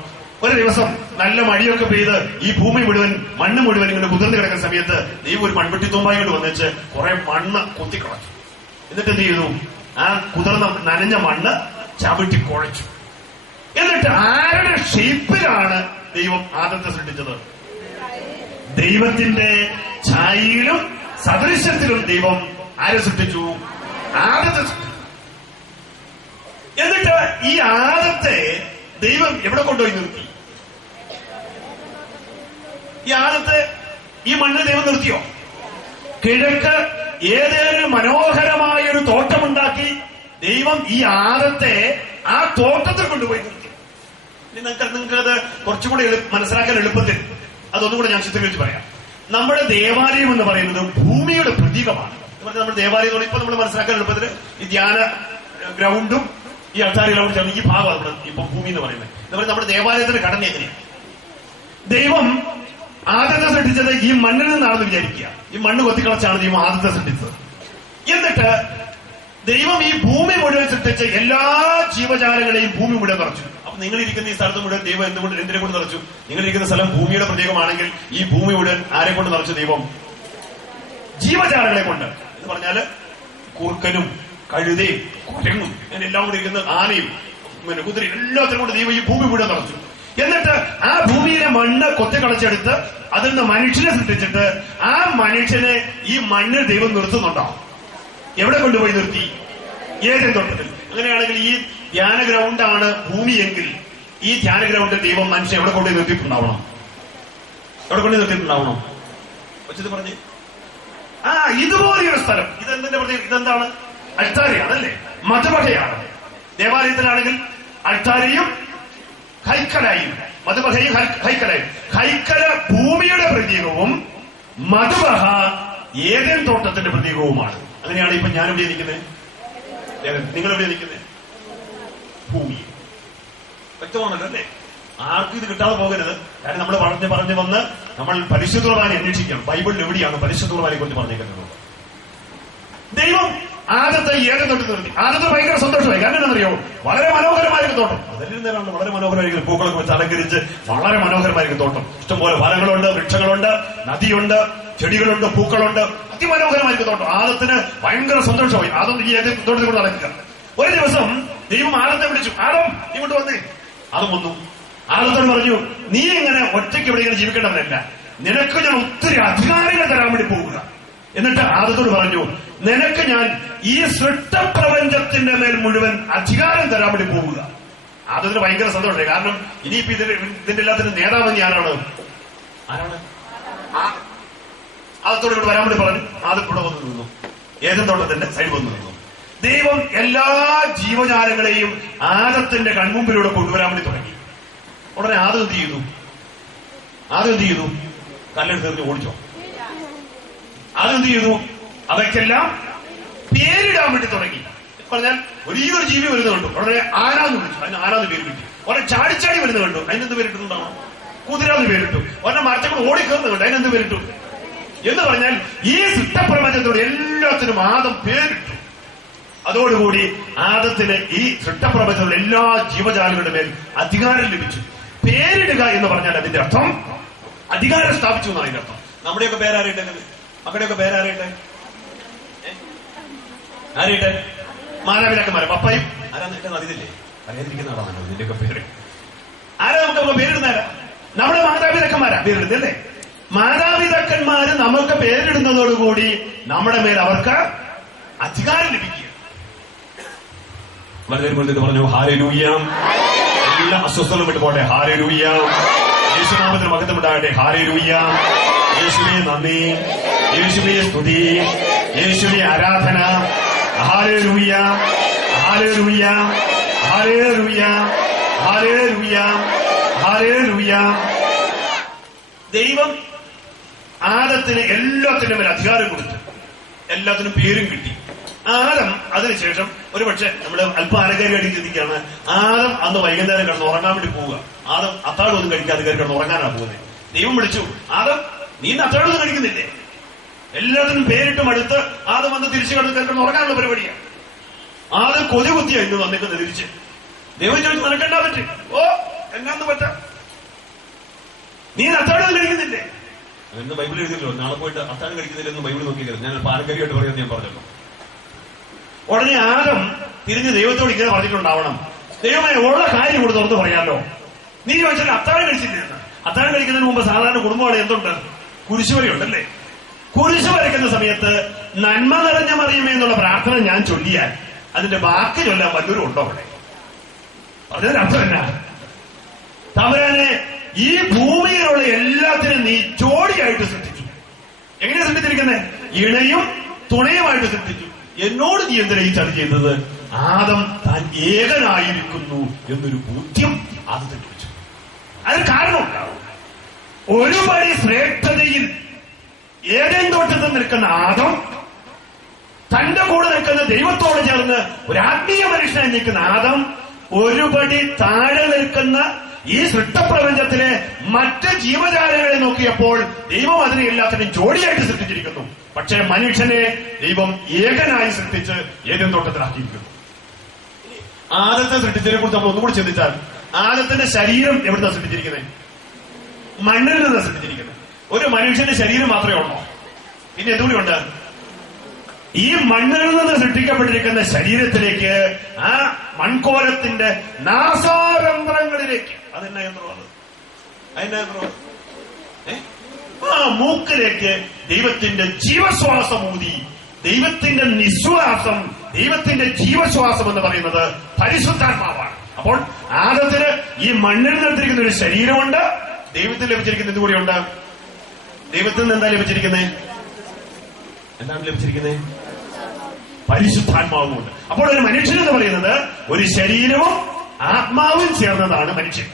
ഒരു ദിവസം നല്ല മഴയൊക്കെ പെയ്ത് ഈ ഭൂമി മുഴുവൻ, മണ്ണ് മുഴുവൻ ഇങ്ങനെ കുതിർന്നു കിടക്കുന്ന സമയത്ത് ദൈവം ഒരു മൺവെട്ടി തൂമ്പായി കൊണ്ട് വന്നിച്ച് കുറെ മണ്ണ് കുത്തിക്കുളച്ചു. എന്നിട്ട് എന്ത് ചെയ്തു? ആ കുതിർന്ന നനഞ്ഞ മണ്ണ് ചവിട്ടി കുഴച്ചു. എന്നിട്ട് ആരുടെ ഷേപ്പിലാണ് ദൈവം ആദ്യത്തെ സൃഷ്ടിച്ചത്? ദൈവത്തിന്റെ ഛായയിലും സദൃശ്യത്തിലും ദൈവം ആരെ സൃഷ്ടിച്ചു? ആദത്തെ സൃഷ്ടിച്ചു. എന്നിട്ട് ഈ ആദത്തെ ദൈവം എവിടെ കൊണ്ടുപോയി നിർത്തി? ഈ ആദത്തെ ഈ മണ്ണിൽ ദൈവം നിർത്തിയോ? കിഴക്ക് ഏതേലും മനോഹരമായൊരു തോട്ടമുണ്ടാക്കി ദൈവം ഈ ആദത്തെ ആ തോട്ടത്തിൽ കൊണ്ടുപോയി നിർത്തി. നിങ്ങൾക്കത് കുറച്ചുകൂടി മനസ്സിലാക്കാൻ എളുപ്പത്തിൽ അതൊന്നും കൂടെ ഞാൻ ചിത്രീകരിച്ച് പറയാം. നമ്മുടെ ദേവാലയം എന്ന് പറയുന്നത് ഭൂമിയുടെ പ്രതീകമാണ്. നമ്മുടെ ദേവാലയം ഇപ്പൊ നമ്മൾ മനസ്സിലാക്കാൻ എളുപ്പത്തിൽ ഈ ധ്യാന ഗ്രൗണ്ടും ഈ അൾത്താരകളും ചേർന്ന് ഈ ഭാഗമാണ് നമ്മുടെ ഇപ്പൊ ഭൂമി എന്ന് പറയുന്നത്. എന്ന് നമ്മുടെ ദേവാലയത്തിന്റെ ഘടന എങ്ങനെയാണ്? ദൈവം ആദ്യത്തെ സൃഷ്ടിച്ചത് ഈ മണ്ണിൽ നിന്നാണെന്ന് വിചാരിക്കുക. ഈ മണ്ണ് കൊത്തിക്കളച്ചാണ് ദൈവം ആദ്യത്തെ സൃഷ്ടിച്ചത്. എന്നിട്ട് ദൈവം ഈ ഭൂമി മുഴുവൻ സൃഷ്ടിച്ച എല്ലാ ജീവജാലങ്ങളെയും ഭൂമി മുഴുവൻ നിറച്ചു. അപ്പൊ നിങ്ങളിരിക്കുന്ന ഈ സ്ഥലത്ത് മുഴുവൻ ദൈവം എന്തിനെ കൊണ്ട് നിറച്ചു? നിങ്ങളിരിക്കുന്ന സ്ഥലം ഭൂമിയുടെ പ്രതീകമാണെങ്കിൽ ഈ ഭൂമി മുഴുവൻ ആരെ കൊണ്ട് നിറച്ചു? ദൈവം ജീവജാലങ്ങളെ കൊണ്ട്. എന്ന് പറഞ്ഞാല് കുറുക്കനും കഴുതയും കുരങ്ങും അങ്ങനെ എല്ലാം കൂടി ഇരിക്കുന്ന ആനയും കുതിരയും എല്ലാത്തിനും കൊണ്ട് ദൈവം ഈ ഭൂമി മുഴുവൻ നിറച്ചു. എന്നിട്ട് ആ ഭൂമിയിലെ മണ്ണ് കൊത്തിക്കളച്ചെടുത്ത് അതിൽ നിന്ന് മനുഷ്യനെ സൃഷ്ടിച്ചിട്ട് ആ മനുഷ്യനെ ഈ മണ്ണിൽ ദൈവം നിർത്തുന്നുണ്ടാവും. എവിടെ കൊണ്ടുപോയി നിർത്തി? ഏതൻ തോട്ടത്തിൽ. അങ്ങനെയാണെങ്കിൽ ഈ ധ്യാന ഗ്രൗണ്ടാണ് ഭൂമിയെങ്കിൽ ഈ ധ്യാന ഗ്രൗണ്ടിൽ ദൈവം മനുഷ്യൻ എവിടെ കൊണ്ടുപോയി നിർത്തിയിട്ടുണ്ടാവണം? എവിടെ കൊണ്ടുപോയി നിർത്തിയിട്ടുണ്ടാവണം? വെച്ചത് പറഞ്ഞ് ഇതുപോലെയൊരു സ്ഥലം. ഇതെന്തിന്റെ പ്രതി? ഇതെന്താണ്? അൾത്താരയാണല്ലേ, മധുബഹയാണ്. ദേവാലയത്തിലാണെങ്കിൽ അൾത്താരയും ഹൈക്കലായും, മധുബഹയും ഹൈക്കലായും. ഹൈക്കല ഭൂമിയുടെ പ്രതീകവും മധുബഹ ഏതൻ തോട്ടത്തിന്റെ പ്രതീകവുമാണ്. അങ്ങനെയാണ് ഇപ്പൊ ഞാനിവിടെ നിൽക്കുന്നത്. നിങ്ങളെവിടെ നിൽക്കുന്നത്? ഭൂമി. വ്യക്തമാണല്ലോ അല്ലേ? ആർക്കും ഇത് കിട്ടാതെ പോകരുത്. കാരണം നമ്മൾ പറഞ്ഞു വന്ന് നമ്മൾ പരിശുദ്ധ കുർബാന അന്വേഷിക്കണം. ബൈബിളിൽ എവിടെയാണ് പരിശുദ്ധ കുർബാനയെ കുറിച്ച് പറഞ്ഞിരിക്കുന്നത്? ദൈവം ആദ്യത്തെ ഏതൻ തോട്ടത്തിൽ നിർത്തി. ആദ്യത്തെ ഭയങ്കര സന്തോഷമായി. കാരണം എന്താണെന്നറിയോ? വളരെ മനോഹരമായിരിക്കും തോട്ടം. അതിലിരുന്നാണ് വളരെ മനോഹരമായിരിക്കും. പൂക്കളൊക്കെ വെച്ച് അലങ്കരിച്ച് വളരെ മനോഹരമായിരിക്കും തോട്ടം. ഇഷ്ടംപോലെ ഫലങ്ങളുണ്ട്, വൃക്ഷങ്ങളുണ്ട്, നദിയുണ്ട്, ചെടികളുണ്ട്, പൂക്കളുണ്ട്. അതിമനോഹരമായിരിക്കും തോട്ടം. ആദത്തിന് ഭയങ്കര സന്തോഷമായി. ആദം ഈ ഏതൻ തോട്ടത്തിൽ കൊണ്ട് നടക്കുക. ഒരു ദിവസം ദൈവം ആദത്തെ വിളിച്ചു. ആദം ഇങ്ങോട്ട് വന്നേ. ആദം വന്നു. ആദത്തോട് പറഞ്ഞു, നീ ഇങ്ങനെ ഒറ്റയ്ക്ക് ഇവിടെ ഇങ്ങനെ ജീവിക്കേണ്ടവരല്ല, നിനക്ക് ഞാൻ ഒത്തിരി അധികാരങ്ങൾ തരാൻ വേണ്ടി പോവുക. എന്നിട്ട് ആദത്തോട് പറഞ്ഞു, നിനക്ക് ഞാൻ ഈ സൃഷ്ടപ്രപഞ്ചത്തിന്റെ മേൽ മുഴുവൻ അധികാരം തരാൻ വേണ്ടി പോവുക. ആദത്തിന് ഭയങ്കര സന്തോഷമായി. കാരണം ഇനിയിപ്പോ ഇതിന്റെ എല്ലാത്തിനും നേതാവ് ആരാണ്? ആദത്തോട് ഇവിടെ വരാൻ വേണ്ടി പറഞ്ഞു. ആദം ഇവിടെ വന്ന് നിന്നു. ഏതൻ തോട്ടത്തിന്റെ സൈഡ് വന്ന് നിന്നു. ദൈവം എല്ലാ ജീവജാലങ്ങളെയും ആദത്തിന്റെ കൺമുമ്പിലൂടെ കൊണ്ടുവരാൻ വേണ്ടി തുടങ്ങി. ഉടനെ ആദം എന്ത് ചെയ്തു? കല്ലെടുത്ത് എറിഞ്ഞ് ഓടിച്ചോ? അതെന്ത് ചെയ്തു? അവയ്ക്കെല്ലാം പേരിടാൻ വേണ്ടി തുടങ്ങി. പറഞ്ഞാൽ വലിയൊരു ജീവി വരുന്നത് കണ്ടു. ഉടനെ ആനാന്ന് വിളിച്ചു. അതിന് ആനാന്ന് പേര് കിട്ടി. ഉടനെ ചാടിച്ചാടി വരുന്നത് കണ്ടു. അതിനെന്ത് പേരിട്ടുണ്ടാവണം? കുതിരാന്ന് പേരിട്ടു. ഉടനെ മരച്ചക്കൂടെ ഓടിക്കയറുന്നത് കണ്ടു. അതിനെന്ത് പേരിട്ടു? എന്ന് പറഞ്ഞാൽ ഈ സൃഷ്ടപ്രപഞ്ചത്തോട് എല്ലാത്തിനും ആദം പേരിട്ടു. അതോടുകൂടി ആദത്തിന് ഈ സൃഷ്ടപ്രപഞ്ചത്തിലുള്ള എല്ലാ ജീവജാലങ്ങളുടെ മേൽ അധികാരം ലഭിച്ചു. പേരിടുക എന്ന് പറഞ്ഞാൽ അതിന്റെ അർത്ഥം അധികാരം സ്ഥാപിച്ചു എന്നാണ് അതിന്റെ അർത്ഥം. നമ്മുടെയൊക്കെ പേരാറിയിട്ടെ? മക്കളുടെയൊക്കെ പേരാറിയിട്ടെ? ആരെയിട്ടെ? മാതാപിതാക്കന്മാരെ. പപ്പായും ആരാന്നിട്ട് അതില്ലേ അറിയാതിരിക്കുന്ന ആളാണല്ലോ ഇതിന്റെയൊക്കെ പേര്. ആരാ നമുക്ക് പേരിടുന്നാരാ? നമ്മുടെ മാതാപിതാക്കന്മാരാ പേരിടുന്നല്ലേ? മാതാപിതാക്കന്മാര് നമുക്ക് പേരിടുന്നതോടുകൂടി നമ്മുടെ മേൽ അവർക്ക് അധികാരം ലഭിക്കുക. വളരെ പറഞ്ഞു ഹല്ലേലൂയ. എല്ലാ അസ്വസ്ഥതകളും വിട്ടു പോട്ടെ. ഹല്ലേലൂയ. യേശുനാമത്തിന് മഹത്വമുണ്ടാകട്ടെ. ഹല്ലേലൂയ. യേശുവേ നന്ദി, യേശുവേ സ്തുതി, യേശുവേ ആരാധന. Hallelujah, hallelujah, hallelujah, hallelujah, hallelujah. ദൈവം ആദത്തിന് എല്ലാത്തിനും മേൽ അധികാരം കൊടുത്തു. എല്ലാത്തിനും പേരും കിട്ടി. ആദം അതിനുശേഷം ഒരുപക്ഷെ നമ്മൾ അല്പം ആരക്കാരി ചിന്തിക്കുകയാണ്. ആദം അന്ന് വൈകുന്നേരം കിടന്ന് ഉറങ്ങാൻ വേണ്ടി പോവുക. ആദം അത്താഴമൊന്നും കഴിക്കാതെ കയറി കിടന്ന് ഉറങ്ങാനാണ് പോകുന്നത്. ദൈവം വിളിച്ചു, ആദം നീ ഇന്ന് അത്താഴമൊന്നും കഴിക്കുന്നില്ലേ? എല്ലാത്തിനും പേരിട്ടും അടുത്ത് ആദം വന്ന് തിരിച്ചു കിടന്ന് ഉറങ്ങാനുള്ള പരിപാടിയാണ്. ആദം കൊതി കുത്തിയായിരുന്നു വന്നിട്ട് തിരിച്ച്. ദൈവം ചോദിച്ചു, നിനക്കെന്നാ പറ്റും? ഓ എന്നാന്ന് പറ്റാം, നീ അത്താഴം കഴിക്കുന്നില്ലേ എന്ന് ബൈബിൾ എഴുതിയല്ലോ. നാളെ പോയിട്ട് അത്താഴം കഴിക്കുന്നില്ലെന്ന് ബൈബിൾ നോക്കിയത് ഞാൻ പാരമ്പര്യമായിട്ട് പറയുന്നത് ഞാൻ പറഞ്ഞല്ലോ. ഉടനെ ആദം തിരിഞ്ഞ് ദൈവത്തോട് ഇങ്ങനെ പറഞ്ഞിട്ടുണ്ടാവണം, ദൈവമേ ഉള്ള കാര്യം കൂടെ തുറന്നു പറയാമല്ലോ. നീ ചോദിച്ചാൽ അത്താഴം കഴിച്ചില്ലെന്ന്. അത്താഴം കഴിക്കുന്നതിന് മുമ്പ് സാധാരണ കുടുംബമാണ് എന്തുണ്ട്? കുരിശുവരയുണ്ടല്ലേ. കുരിശു വരയ്ക്കുന്ന സമയത്ത് നന്മ നിറഞ്ഞ മറിയുമേ എന്നുള്ള പ്രാർത്ഥന ഞാൻ ചൊല്ലിയാൽ അതിന്റെ ബാക്കി ചൊല്ലാൻ വല്ലവരും ഉണ്ടോ അവിടെ? അതിനർത്ഥം എന്നാ? തമ്പുരാനെ ഈ ഭൂമിയിലുള്ള എല്ലാത്തിനും നീ ജോഡിയായിട്ട് സൃഷ്ടിച്ചു. എങ്ങനെയാ സൃഷ്ടിച്ചിരിക്കുന്നത്? ഇണയും തുണയുമായിട്ട് സൃഷ്ടിച്ചു. എന്നോട് നീ എന്തിനാ ഈ ചതി ചെയ്തത്? ആദം താൻ ഏകനായിരിക്കുന്നു എന്നൊരു ബോധ്യം ആദത്തിന് ലഭിച്ചു. അതിന് കാരണമുണ്ടാവും. ഒരുപടി ശ്രേഷ്ഠതയിൽ ഏതെങ്കിലും തോട്ടത്തിൽ നിൽക്കുന്ന ആദം തന്റെ കൂടെ നിൽക്കുന്ന ദൈവത്തോട് ചേർന്ന് ഒരു ആത്മീയ മനുഷ്യനായി നിൽക്കുന്ന ആദം ഒരുപടി താഴെ നിൽക്കുന്ന ഈ സൃഷ്ടപ്രപഞ്ചത്തിലെ മറ്റ് ജീവജാലങ്ങളെ നോക്കിയപ്പോൾ ദൈവം അതിനെ എല്ലാത്തിനും ജോഡിയായിട്ട് സൃഷ്ടിച്ചിരിക്കുന്നു. പക്ഷേ മനുഷ്യനെ ദൈവം ഏകനായി സൃഷ്ടിച്ച് ഏതെങ്കിലും തോട്ടത്തിലാക്കിയിരിക്കുന്നു. ആദത്തെ സൃഷ്ടിച്ചതിനെ കുറിച്ച് നമ്മൾ ഒന്നുകൂടി ചിന്തിച്ചാൽ, ആദത്തിന്റെ ശരീരം എവിടുന്നാ സൃഷ്ടിച്ചിരിക്കുന്നത്? മണ്ണിൽ നിന്നാണ് സൃഷ്ടിച്ചിരിക്കുന്നത്. ഒരു മനുഷ്യന്റെ ശരീരം മാത്രമേ ഉള്ളൂ. പിന്നെ എന്തുകൂടി ഉണ്ട്? ഈ മണ്ണിൽ നിന്ന് സൃഷ്ടിക്കപ്പെട്ടിരിക്കുന്ന ശരീരത്തിലേക്ക്, ആ മൺകോലത്തിന്റെ നാസാരന്ധ്രങ്ങളിലേക്ക്, അതെന്നാ യന്ത്രമാണ്? അതിന്റെ യന്ത്രമാണ് ആ മൂക്കിലേക്ക് ദൈവത്തിന്റെ ജീവശ്വാസം ഊതി. ദൈവത്തിന്റെ നിശ്വാസം, ദൈവത്തിന്റെ ജീവശ്വാസം എന്ന് പറയുന്നത് പരിശുദ്ധാത്മാവാണ്. അപ്പോൾ ആദത്തിന് ഈ മണ്ണിൽ നിന്നിരിക്കുന്ന ഒരു ശരീരമുണ്ട്. ദൈവത്തിന് ലഭിച്ചിരിക്കുന്ന ഇതുകൂടിയുണ്ട്. ദൈവത്തിൽ നിന്ന് എന്താ ലഭിച്ചിരിക്കുന്നത്? എന്താണ് ലഭിച്ചിരിക്കുന്നത്? പരിശുദ്ധാത്മാവുമുണ്ട്. അപ്പോൾ ഒരു മനുഷ്യൻ എന്ന് പറയുന്നത് ഒരു ശരീരവും ആത്മാവും ചേർന്നതാണ് മനുഷ്യൻ.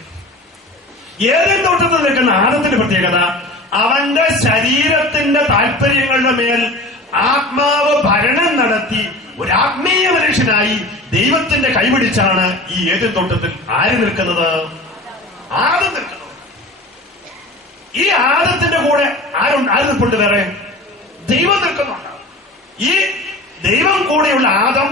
ഏതെങ്കിലും തോട്ടത്തിൽ നിൽക്കുന്ന ആദത്തിന്റെ പ്രത്യേകത, അവന്റെ ശരീരത്തിന്റെ താല്പര്യങ്ങളുടെ മേൽ ആത്മാവ് ഭരണം നടത്തി ഒരു ആത്മീയ മനുഷ്യനായി ദൈവത്തിന്റെ കൈപിടിച്ചാണ് ഈ ഏതെങ്കിലും തോട്ടത്തിൽ ആര് നിൽക്കുന്നത്? ആദം നിൽക്കുന്നത്. ഈ ആദത്തിന്റെ കൂടെ ആര് നിൽപ്പുണ്ട്? വേറെ ദൈവം നിൽക്കുന്നുണ്ട്. ഈ ദൈവം കൂടെയുള്ള ആദം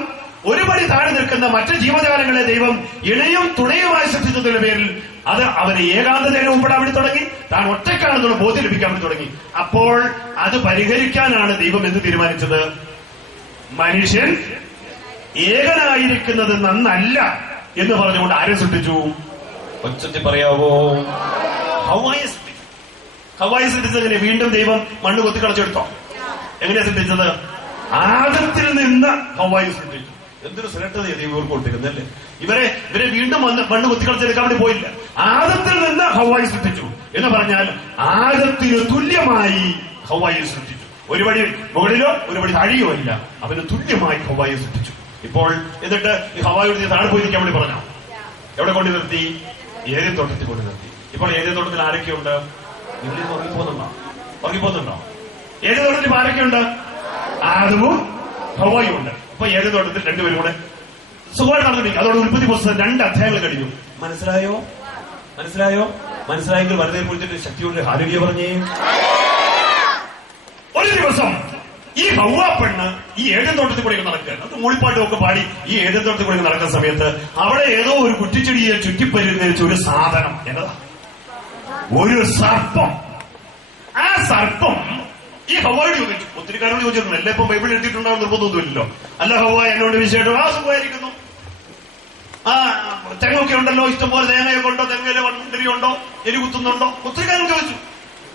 ഒരുപടി താഴെ നിൽക്കുന്ന മറ്റ് ജീവജാലങ്ങളെ ദൈവം ഇണയും തുണയുമായി സൃഷ്ടിച്ചതിന്റെ പേരിൽ അത് അവന് ഏകാന്തതയുടെ മുമ്പിടാൻ വേണ്ടി തുടങ്ങി. താൻ ഒറ്റയ്ക്കാണെന്നുള്ള ബോധ്യം ലഭിക്കാൻ വേണ്ടി തുടങ്ങി. അപ്പോൾ അത് പരിഹരിക്കാനാണ് ദൈവം എന്ത് തീരുമാനിച്ചത്? മനുഷ്യൻ ഏകനായിരിക്കുന്നത് നന്നല്ല എന്ന് പറഞ്ഞുകൊണ്ട് ആരെ സൃഷ്ടിച്ചു? ഒച്ചത്തിൽ പറയാവോ? ഹവ്വായെ സൃഷ്ടിച്ചു. ഹവ്വായെ സൃഷ്ടിച്ചതിനെ വീണ്ടും ദൈവം മണ്ണ് കൊത്തിക്കളച്ചെടുത്തോ? എങ്ങനെയാ സൃഷ്ടിച്ചത്? ആദത്തിൽ നിന്ന് ഹവ്വായെ സൃഷ്ടിച്ചു. എന്തൊരു ശ്രേഷ്ഠതയെ ദൈവം ഇവർക്ക് കൊടുത്തിരുന്നല്ലേ. ഇവരെ വീണ്ടും മണ്ണ് കൊത്തിക്കളച്ചെടുക്കാൻ വേണ്ടി പോയില്ല. ആദത്തിൽ നിന്ന് ഹവ്വായെ സൃഷ്ടിച്ചു എന്ന് പറഞ്ഞാൽ ആദത്തിന് തുല്യമായി ഹവ്വായെ സൃഷ്ടിച്ചു. ഒരുപടി മുകളിലോ ഒരുപടി താഴെയോ ഇല്ല, അവന് തുല്യമായി ഹവ്വായെ സൃഷ്ടിച്ചു. ഇപ്പോൾ എന്നിട്ട് ഈ ഹവ്വായോട് താഴെ പോയിരിക്കാൻ വേണ്ടി പറഞ്ഞോ? എവിടെ കൊണ്ടു നിർത്തി? ഏതെങ്കിലും തോട്ടത്തിൽ കൊണ്ടു നിർത്തി. ഇപ്പോൾ ഏതെങ്കിലും തോട്ടത്തിൽ ആരൊക്കെയുണ്ട്? നിങ്ങൾ ഉറങ്ങിപ്പോന്നുണ്ടോ? ഏത് തോട്ടത്തിൽ ആരൊക്കെയുണ്ട്? ആദവും ഹവ്വായും ഉണ്ട്. അപ്പൊ ഏത് തോട്ടത്തിൽ രണ്ടുപേരും കൂടെ സുഖമായിട്ട് നടന്നിരിക്കും. അതോടെ ഉൽപ്പത്തി പുസ്തകം 2 അധ്യായങ്ങൾ കഴിഞ്ഞു. മനസ്സിലായോ? മനസ്സിലായെങ്കിൽ വെറുതെ കുറിച്ചിട്ട് ശക്തിയോട് ഹല്ലേലൂയ പറഞ്ഞേ. ഒരു ദിവസം ഈ ഹവ്വ പെണ്ണ് ഈ ഏദൻ തോട്ടത്തിൽ കൂടെ നടക്കുകയാണ്. അത് മൂളിപ്പാട്ടും ഒക്കെ പാടി ഈ ഏദൻ തോട്ടത്തിൽ കൂടെ നടക്കുന്ന സമയത്ത് അവിടെ ഏതോ ഒരു കുറ്റിച്ചെടിയെ ചുറ്റിപ്പരിന്നരിച്ച ഒരു സാധനം. എന്നതാ? ഒരു സർപ്പം. ആ സർപ്പം ഈ ഹവ്വയോട് ചോദിച്ചു. ഒത്തിരി കാരോട് ചോദിച്ചിട്ടുണ്ട്. എല്ലാം ഇപ്പൊ ബൈബിൾ എഴുതിയിട്ടുണ്ടാവും നിർബന്ധമൊന്നുമില്ലല്ലോ. അല്ല ഹവ്വ എന്നോട് വിശേഷം സുഖമായിരിക്കുന്നു, തെങ്ങൊക്കെ ഉണ്ടല്ലോ, ഇഷ്ടംപോലെ തേങ്ങയൊക്കെ ഉണ്ടോ, തെങ്ങയിലെ വണ്ടിരിയുണ്ടോ, എലി കുത്തുന്നുണ്ടോ, ഒത്തിരി കാര്യം ചോദിച്ചു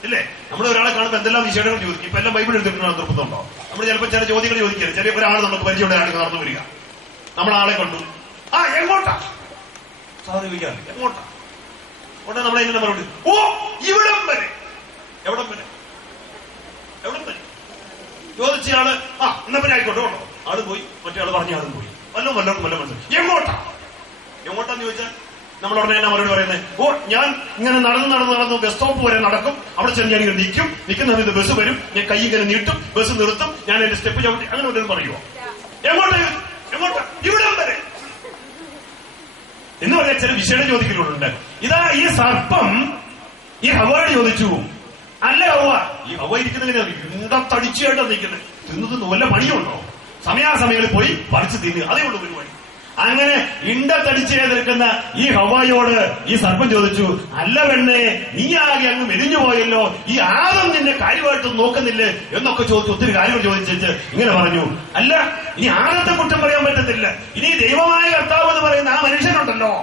ഇല്ലേ? നമ്മൾ ഒരാളെ കാണുമ്പോൾ എന്തെല്ലാം വിശേഷങ്ങൾ ചോദിക്കും. ഇപ്പൊ എല്ലാം ബൈബിൾ എഴുതിയിട്ടുണ്ടോ നിർബന്ധമുണ്ടോ? നമ്മൾ ചിലപ്പോൾ ചില ചോദ്യങ്ങൾ ചോദിക്കരുത്. ചെറിയ ഒരാൾ നമുക്ക് പരിചയമുള്ള ആൾക്ക് നടന്നു വരിക, നമ്മളാളെ കണ്ടു, എങ്ങോട്ടാ സാറിന് ചോദിക്കാറ്, എങ്ങോട്ടാ? ഉടനെ നമ്മളെ എങ്ങനെ മറുപടി? ഓ ഇവിടം വരെ. എവിടം വരെ? ചോദിച്ചയാള് എന്നാ പിന്നെ ആയിക്കോട്ടെ കേട്ടോ. ആള് പോയി, മറ്റേ ആള് പറഞ്ഞ ആളും പോയി. വല്ലവർക്കും മനസ്സിലായി. എങ്ങോട്ടാന്ന് ചോദിച്ചാൽ നമ്മൾ ഉടനെ തന്നെ മറുപടി പറയുന്നത്, ഞാൻ ഇങ്ങനെ നടന്ന് ബസ് സ്റ്റോപ്പ് വരെ നടക്കും, അവിടെ ചെന്ന് ഞാൻ ഇങ്ങനെ നിൽക്കുന്ന സമയത്ത് ബസ് വരും, ഞാൻ കൈ ഇങ്ങനെ നീട്ടും, ബസ് നിർത്തും, ഞാൻ എന്റെ സ്റ്റെപ്പ് ചവിട്ടി, അങ്ങനെ വല്ലതും പറയുമോ? എങ്ങോട്ടാ? ഇവിടെ വരെ എന്ന് പറഞ്ഞാൽ ചില വിഷയം ചോദിക്കലുണ്ട്. ഇതാ ഈ സർപ്പം ഈ ഹവ്വയോട് ചോദിച്ചു, അല്ല ഹവ്വ, ഈ ഹവ്വ ഇരിക്കുന്നതിന് ഇണ്ടത്തടിച്ചായിട്ടാ നിൽക്കുന്നത്, തിന്നു വല്ല പണിയുണ്ടോ? സമയാസമയങ്ങളിൽ പോയി പറിച്ചു തിന്നു, അതേ ഉള്ളൂ പരിപാടി. അങ്ങനെ ഇണ്ടത്തടിച്ച് നിൽക്കുന്ന ഈ ഹവ്വയോട് ഈ സർപ്പം ചോദിച്ചു, അല്ല പെണ്ണെ, നീ ആകെ അങ്ങ് മെലിഞ്ഞു പോയല്ലോ, ഈ ആദം നിന്നെ കാര്യമായിട്ടൊന്നും നോക്കുന്നില്ലേ എന്നൊക്കെ ചോദിച്ചു. ഒത്തിരി കാര്യങ്ങൾ ചോദിച്ചിട്ട് ഇങ്ങനെ പറഞ്ഞു, അല്ല ഇനി ആദത്തെ കുറ്റം പറയാൻ പറ്റത്തില്ല, ഇനി ദൈവമായ കർത്താവ് എന്ന് പറയുന്ന ആ മനുഷ്യനുണ്ടല്ലോ,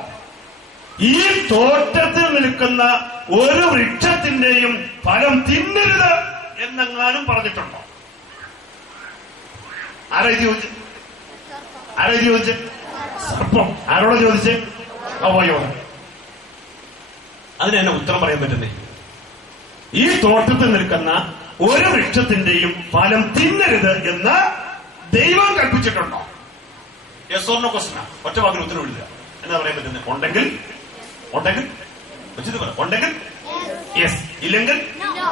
ഈ തോട്ടത്തിൽ നിൽക്കുന്ന ഒരു വൃക്ഷത്തിന്റെയും ഫലം തിന്നരുത് എന്നെങ്ങാനും പറഞ്ഞിട്ടുണ്ടോ? ആരാ ചോദിച്ച്? സർപ്പം. ആരോട് ചോദിച്ച്? ഹവ്വയോട്. അതിന് എന്നെ ഉത്തരം പറയാൻ പറ്റുന്നേ, ഈ തോട്ടത്തിൽ നിൽക്കുന്ന ഒരു വൃക്ഷത്തിന്റെയും ഫലം തിന്നരുത് എന്ന് ദൈവം കൽപ്പിച്ചിട്ടുണ്ടോ? Yes or no question. ഒറ്റ വാക്കിൽ ഉത്തരം എഴുതുക. എന്താ പറയാൻ പറ്റുന്നത്? ഉണ്ടെങ്കിൽ ഉണ്ടെങ്കിൽ യെസ്, ഇല്ലെങ്കിൽ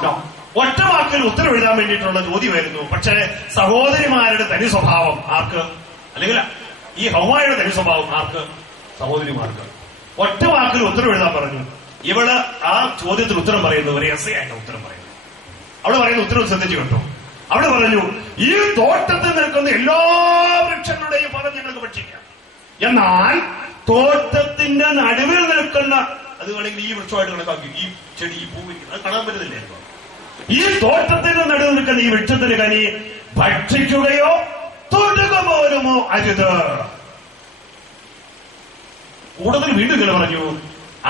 നോ. ഒറ്റ വാക്കിൽ ഉത്തരം എഴുതാൻ വേണ്ടിയിട്ടുള്ള ചോദ്യമായിരുന്നു. പക്ഷേ സഹോദരിമാരുടെ തനി സ്വഭാവം ആർക്ക്? അല്ലെങ്കിൽ ഈ ഹവ്വയുടെ തനി സ്വഭാവം ആർക്ക്? സഹോദരിമാർക്ക്. ഒറ്റ വാക്കിൽ ഉത്തരം എഴുതാൻ പറഞ്ഞു. ഇവള് ആ ചോദ്യത്തിന് ഉത്തരം പറയുന്നത് ഒരു എസ്സയായിട്ട് ഉത്തരം പറയുന്നു. അവിടെ പറയുന്ന ഉത്തരം ശ്രദ്ധിച്ചു കേട്ടോ. അവിടെ പറഞ്ഞു, ഈ തോട്ടത്തിൽ നിൽക്കുന്ന എല്ലാ വൃക്ഷങ്ങളുടെയും ഫലം ഞങ്ങൾക്ക് ഭക്ഷിക്കാം, എന്നാൽ തോട്ടത്തിന്റെ നടുവിൽ നിൽക്കുന്ന, അത് വേണമെങ്കിൽ ഈ വൃക്ഷമായിട്ട് കണക്കാക്കി, ഈ ചെടി, ഈ പൂവ്, അത് കാണാൻ പറ്റുന്നില്ലേ? ഈ തോട്ടത്തിന്റെ നടുവിൽ നിൽക്കുന്ന ഈ വൃക്ഷത്തിന് കനി ഭക്ഷിക്കുകയോ തൊടുക പോലുമോ അരുത്. കൂടുതൽ വീണ്ടും ഇങ്ങനെ പറഞ്ഞു,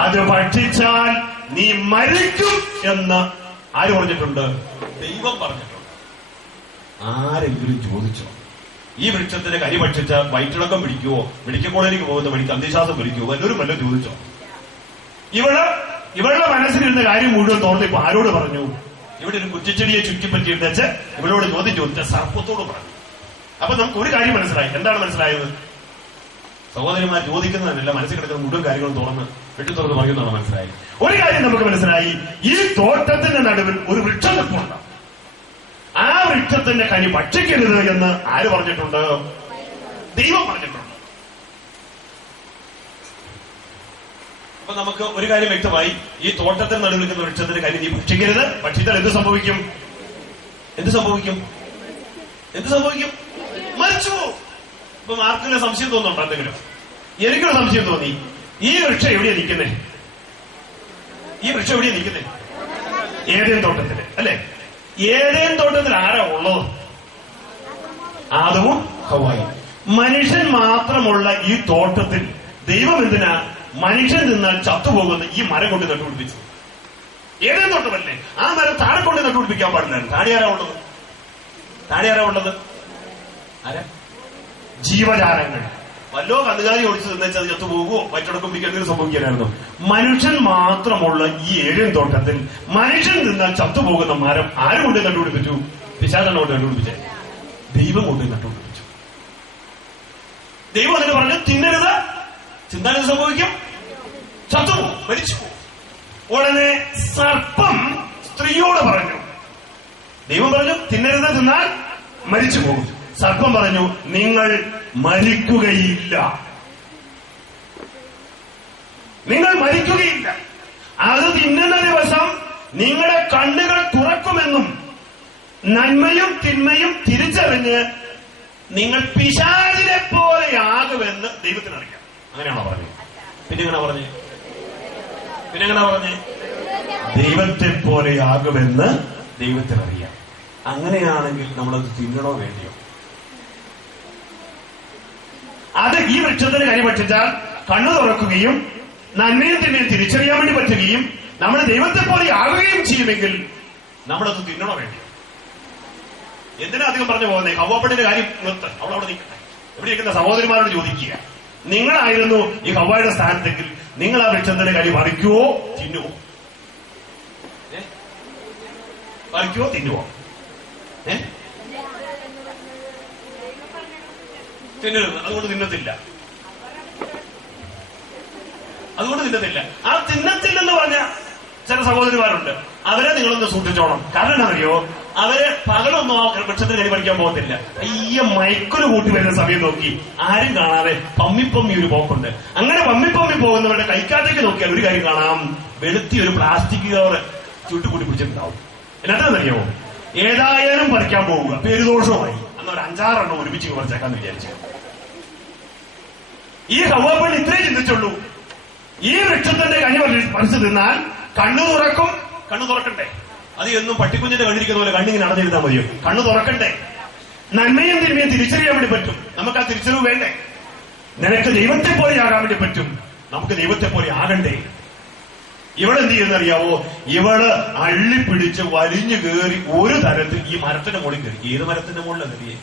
അത് ഭക്ഷിച്ചാൽ നീ മരിക്കും എന്ന് ആര് പറഞ്ഞിട്ടുണ്ട്? ദൈവം പറഞ്ഞിട്ടുണ്ട്. ആരെങ്കിലും ചോദിച്ചോ? ഈ വൃക്ഷത്തിന്റെ കനി ഭക്ഷിച്ച വയറ്റിളക്കം പിടിക്കുവോ, മെഡിക്കൽ കോളേജിലേക്ക് പോകുന്ന വഴിക്ക് അന്ത്യശ്വാസം പിടിക്കുവോ, വല്ലവരും ചോദിച്ചോ? ഇവളുടെ മനസ്സിലിരുന്ന കാര്യം മുഴുവൻ തോന്നി ഇപ്പൊ ആരോട് പറഞ്ഞു? ഇവിടെ ഒരു കുറ്റിച്ചെടിയെ ചുറ്റിപ്പറ്റിയിട്ട് ഇവളോട് ചോദ്യം ചോദിച്ച സർപ്പത്തോട് പറഞ്ഞു. അപ്പൊ നമുക്ക് ഒരു കാര്യം മനസ്സിലായി. എന്താണ് മനസ്സിലായത്? സഹോദരിമാർ ചോദിക്കുന്നതല്ല, മനസ്സിൽ കിടക്കുന്ന മുഴുവൻ കാര്യങ്ങളും തുറന്ന് വെട്ടിത്തുറന്ന് പറയുന്നതാണ് മനസ്സിലായി. ഒരു കാര്യം നമുക്ക് മനസ്സിലായി, ഈ തോട്ടത്തിന്റെ നടുവിൽ ഒരു വൃക്ഷം നിൽപ്പുണ്ട്. ആ വൃക്ഷത്തിന്റെ കനി ഭക്ഷിക്കരുത് എന്ന് ആര് പറഞ്ഞിട്ടുണ്ട്? ദൈവം പറഞ്ഞിട്ടുണ്ട്. അപ്പൊ നമുക്ക് ഒരു കാര്യം വ്യക്തമായി, ഈ തോട്ടത്തിൽ നടുവിൽ നിൽക്കുന്ന വൃക്ഷത്തിന്റെ കനി നീ ഭക്ഷിക്കരുത്. ഭക്ഷിച്ചാൽ എന്ത് സംഭവിക്കും? മരിച്ചു പോകും. ഇപ്പൊ ആർക്കെങ്കിലും സംശയം തോന്നുന്നുണ്ടോ? എന്തെങ്കിലും? എനിക്കൊരു സംശയം തോന്നി. ഈ വൃക്ഷം എവിടെയാ നിൽക്കുന്നേ? ഏതേൻ തോട്ടത്തില് അല്ലെ? ഏതേൻ തോട്ടത്തിൽ ആരാ ഉള്ളത്? ആദവും ഹവ്വയും. മനുഷ്യൻ മാത്രമുള്ള ഈ തോട്ടത്തിൽ ദൈവം എന്തിനാ മനുഷ്യൻ നിന്നാൽ ചത്തുപോകുന്ന ഈ മരം കൊണ്ട് നട്ടുപിടിപ്പിച്ചു? ഏതേൻ തോട്ടമല്ലേ? ആ മരം താഴെ കൊണ്ട് നട്ടുപിടിപ്പിക്കാൻ പാടില്ലായിരുന്നു. താഴെ ആരാ ഉള്ളത്? ജീവജാലങ്ങൾ. വല്ലോ കന്നുകാലി ഒഴിച്ചു തിന്നേച്ചത് ചത്തുപോകുമോ, വയറ്റിളക്കം പിടിക്കുക, എന്തെങ്കിലും സംഭവിക്കാനായിരുന്നു? മനുഷ്യൻ മാത്രമുള്ള ഈ ഏഴൻ തോട്ടത്തിൽ മനുഷ്യൻ നിന്നാൽ ചത്തുപോകുന്ന മരം ആരും കൊണ്ട് നട്ടുപിടിപ്പിച്ചു? പിശാചാണ് കൊണ്ട് നട്ടുപിടിപ്പിച്ചേ? ദൈവം കൊണ്ട് നട്ടുപിടിപ്പിച്ചു. ദൈവം അതിന് പറഞ്ഞു, തിന്നരുത്. ചിന്താൻ സംഭവിക്കും, ചത്തുപോകും, മരിച്ചു പോകും. ഉടനെ സർപ്പം സ്ത്രീയോട് പറഞ്ഞു, ദൈവം പറഞ്ഞു തിന്നരുത്, തിന്നാൽ മരിച്ചു പോകും. സർപ്പം പറഞ്ഞു, നിങ്ങൾ മരിക്കുകയില്ല. അത് തിന്നുന്ന ദിവസം നിങ്ങളുടെ കണ്ണുകൾ തുറക്കുമെന്നും നന്മയും തിന്മയും തിരിച്ചറിഞ്ഞ് നിങ്ങൾ പിശാചിനെ പോലെയാകുമെന്ന് ദൈവത്തിനറിയാം. അങ്ങനെയാണോ പറഞ്ഞത്? പിന്നെ എങ്ങനെ പറഞ്ഞേ? ദൈവത്തെ പോലെയാകുമെന്ന് ദൈവത്തിനറിയാം. അങ്ങനെയാണെങ്കിൽ നമ്മളത് തിന്നണോ വേണ്ടിയോ? അത് ഈ വൃക്ഷത്തിന് കനി ഭക്ഷിച്ചാൽ കണ്ണു തുറക്കുകയും നന്മയും തിന്മയും തിരിച്ചറിയാൻ വേണ്ടി പറ്റുകയും നമ്മൾ ദൈവത്തെ പോലെ ആകുകയും ചെയ്യുമെങ്കിൽ നമ്മളത് തിന്നണോ വേണ്ടിയോ? എന്തിനാ അധികം പറഞ്ഞു പോകുന്നേ? ഹവ്വപ്പെട്ടിന്റെ കാര്യം നിർത്ത്, അവിടെ നിൽക്കട്ടെ. ഇവിടെ ഇരിക്കുന്ന സഹോദരിമാരോട് ചോദിക്കുക, നിങ്ങളായിരുന്നു ഈ ഹവ്വയുടെ സ്ഥാനത്തെങ്കിൽ നിങ്ങൾ ആ വൃക്ഷത്തിന്റെ കനി പറിക്കുവോ തിന്നുവോ? തിന്നരുത്. അതുകൊണ്ട് തിന്നത്തില്ല. ആ തിന്നത്തില്ലെന്ന് പറഞ്ഞ ചില സഹോദരിമാരുണ്ട്. അവരെ നിങ്ങളൊന്ന് സൂക്ഷിച്ചോണം. കാരണം അറിയോ, അവര് പകലൊന്നും ആ വൃക്ഷത്തിന് കരി പറിക്കാൻ പോകത്തില്ല. ഈ മൈക്കിന് കൂട്ടി വരുന്ന സമയം നോക്കി ആരും കാണാതെ പമ്മിപ്പമ്മി ഒരു പോക്കുണ്ട്. അങ്ങനെ പമ്മിപ്പമ്മി പോകുന്നവരുടെ കൈക്കാത്തേക്ക് നോക്കിയാൽ ഒരു കാര്യം കാണാം, വെളുത്തി ഒരു പ്ലാസ്റ്റിക് കവർ ചുട്ടുകൂട്ടി പിടിച്ചിട്ടുണ്ടാവും. എന്നാന്നറിയാമോ? ഏതായാലും പറിക്കാൻ പോവുക, പേരുദോഷമായി എന്നൊരു 5-6 എണ്ണം ഒരുമിച്ച് പറിച്ചേക്കാന്ന് വിചാരിച്ചു. ഈ ഹവ്വാപ്പെണ്ണ് ഇത്രേ ചിന്തിച്ചുള്ളൂ, ഈ വൃക്ഷത്തിന്റെ കനി പറിച്ചു തിന്നാൽ കണ്ണു തുറക്കും. കണ്ണു തുറക്കണ്ടേ? അത് എന്നും പട്ടിക്കുഞ്ഞിന്റെ കണ്ണിരിക്കുന്ന പോലെ കണ്ണിങ്ങനെ അടഞ്ഞിരുന്നാൽ മതിയോ? കണ്ണു തുറക്കണ്ടേ? നന്മയും തിന്മയും തിരിച്ചറിയാൻ വേണ്ടി പറ്റും. നമുക്ക് ആ തിരിച്ചറിവ് വേണ്ടേ? നിനക്ക് ദൈവത്തെ പോലെ ആകാൻ വേണ്ടി പറ്റും, നമുക്ക് ദൈവത്തെ പോലെ ആകണ്ടേ? ഇവളെന്ത് ചെയ്യുന്നറിയാവോ? ഇവള് അള്ളിപ്പിടിച്ച് വലിഞ്ഞു കയറി ഒരു തരത്തിൽ ഈ മരത്തിന്റെ മുകളിൽ കയറി. ഏത് മരത്തിന്റെ മുകളിലാണ് കയറിയേ?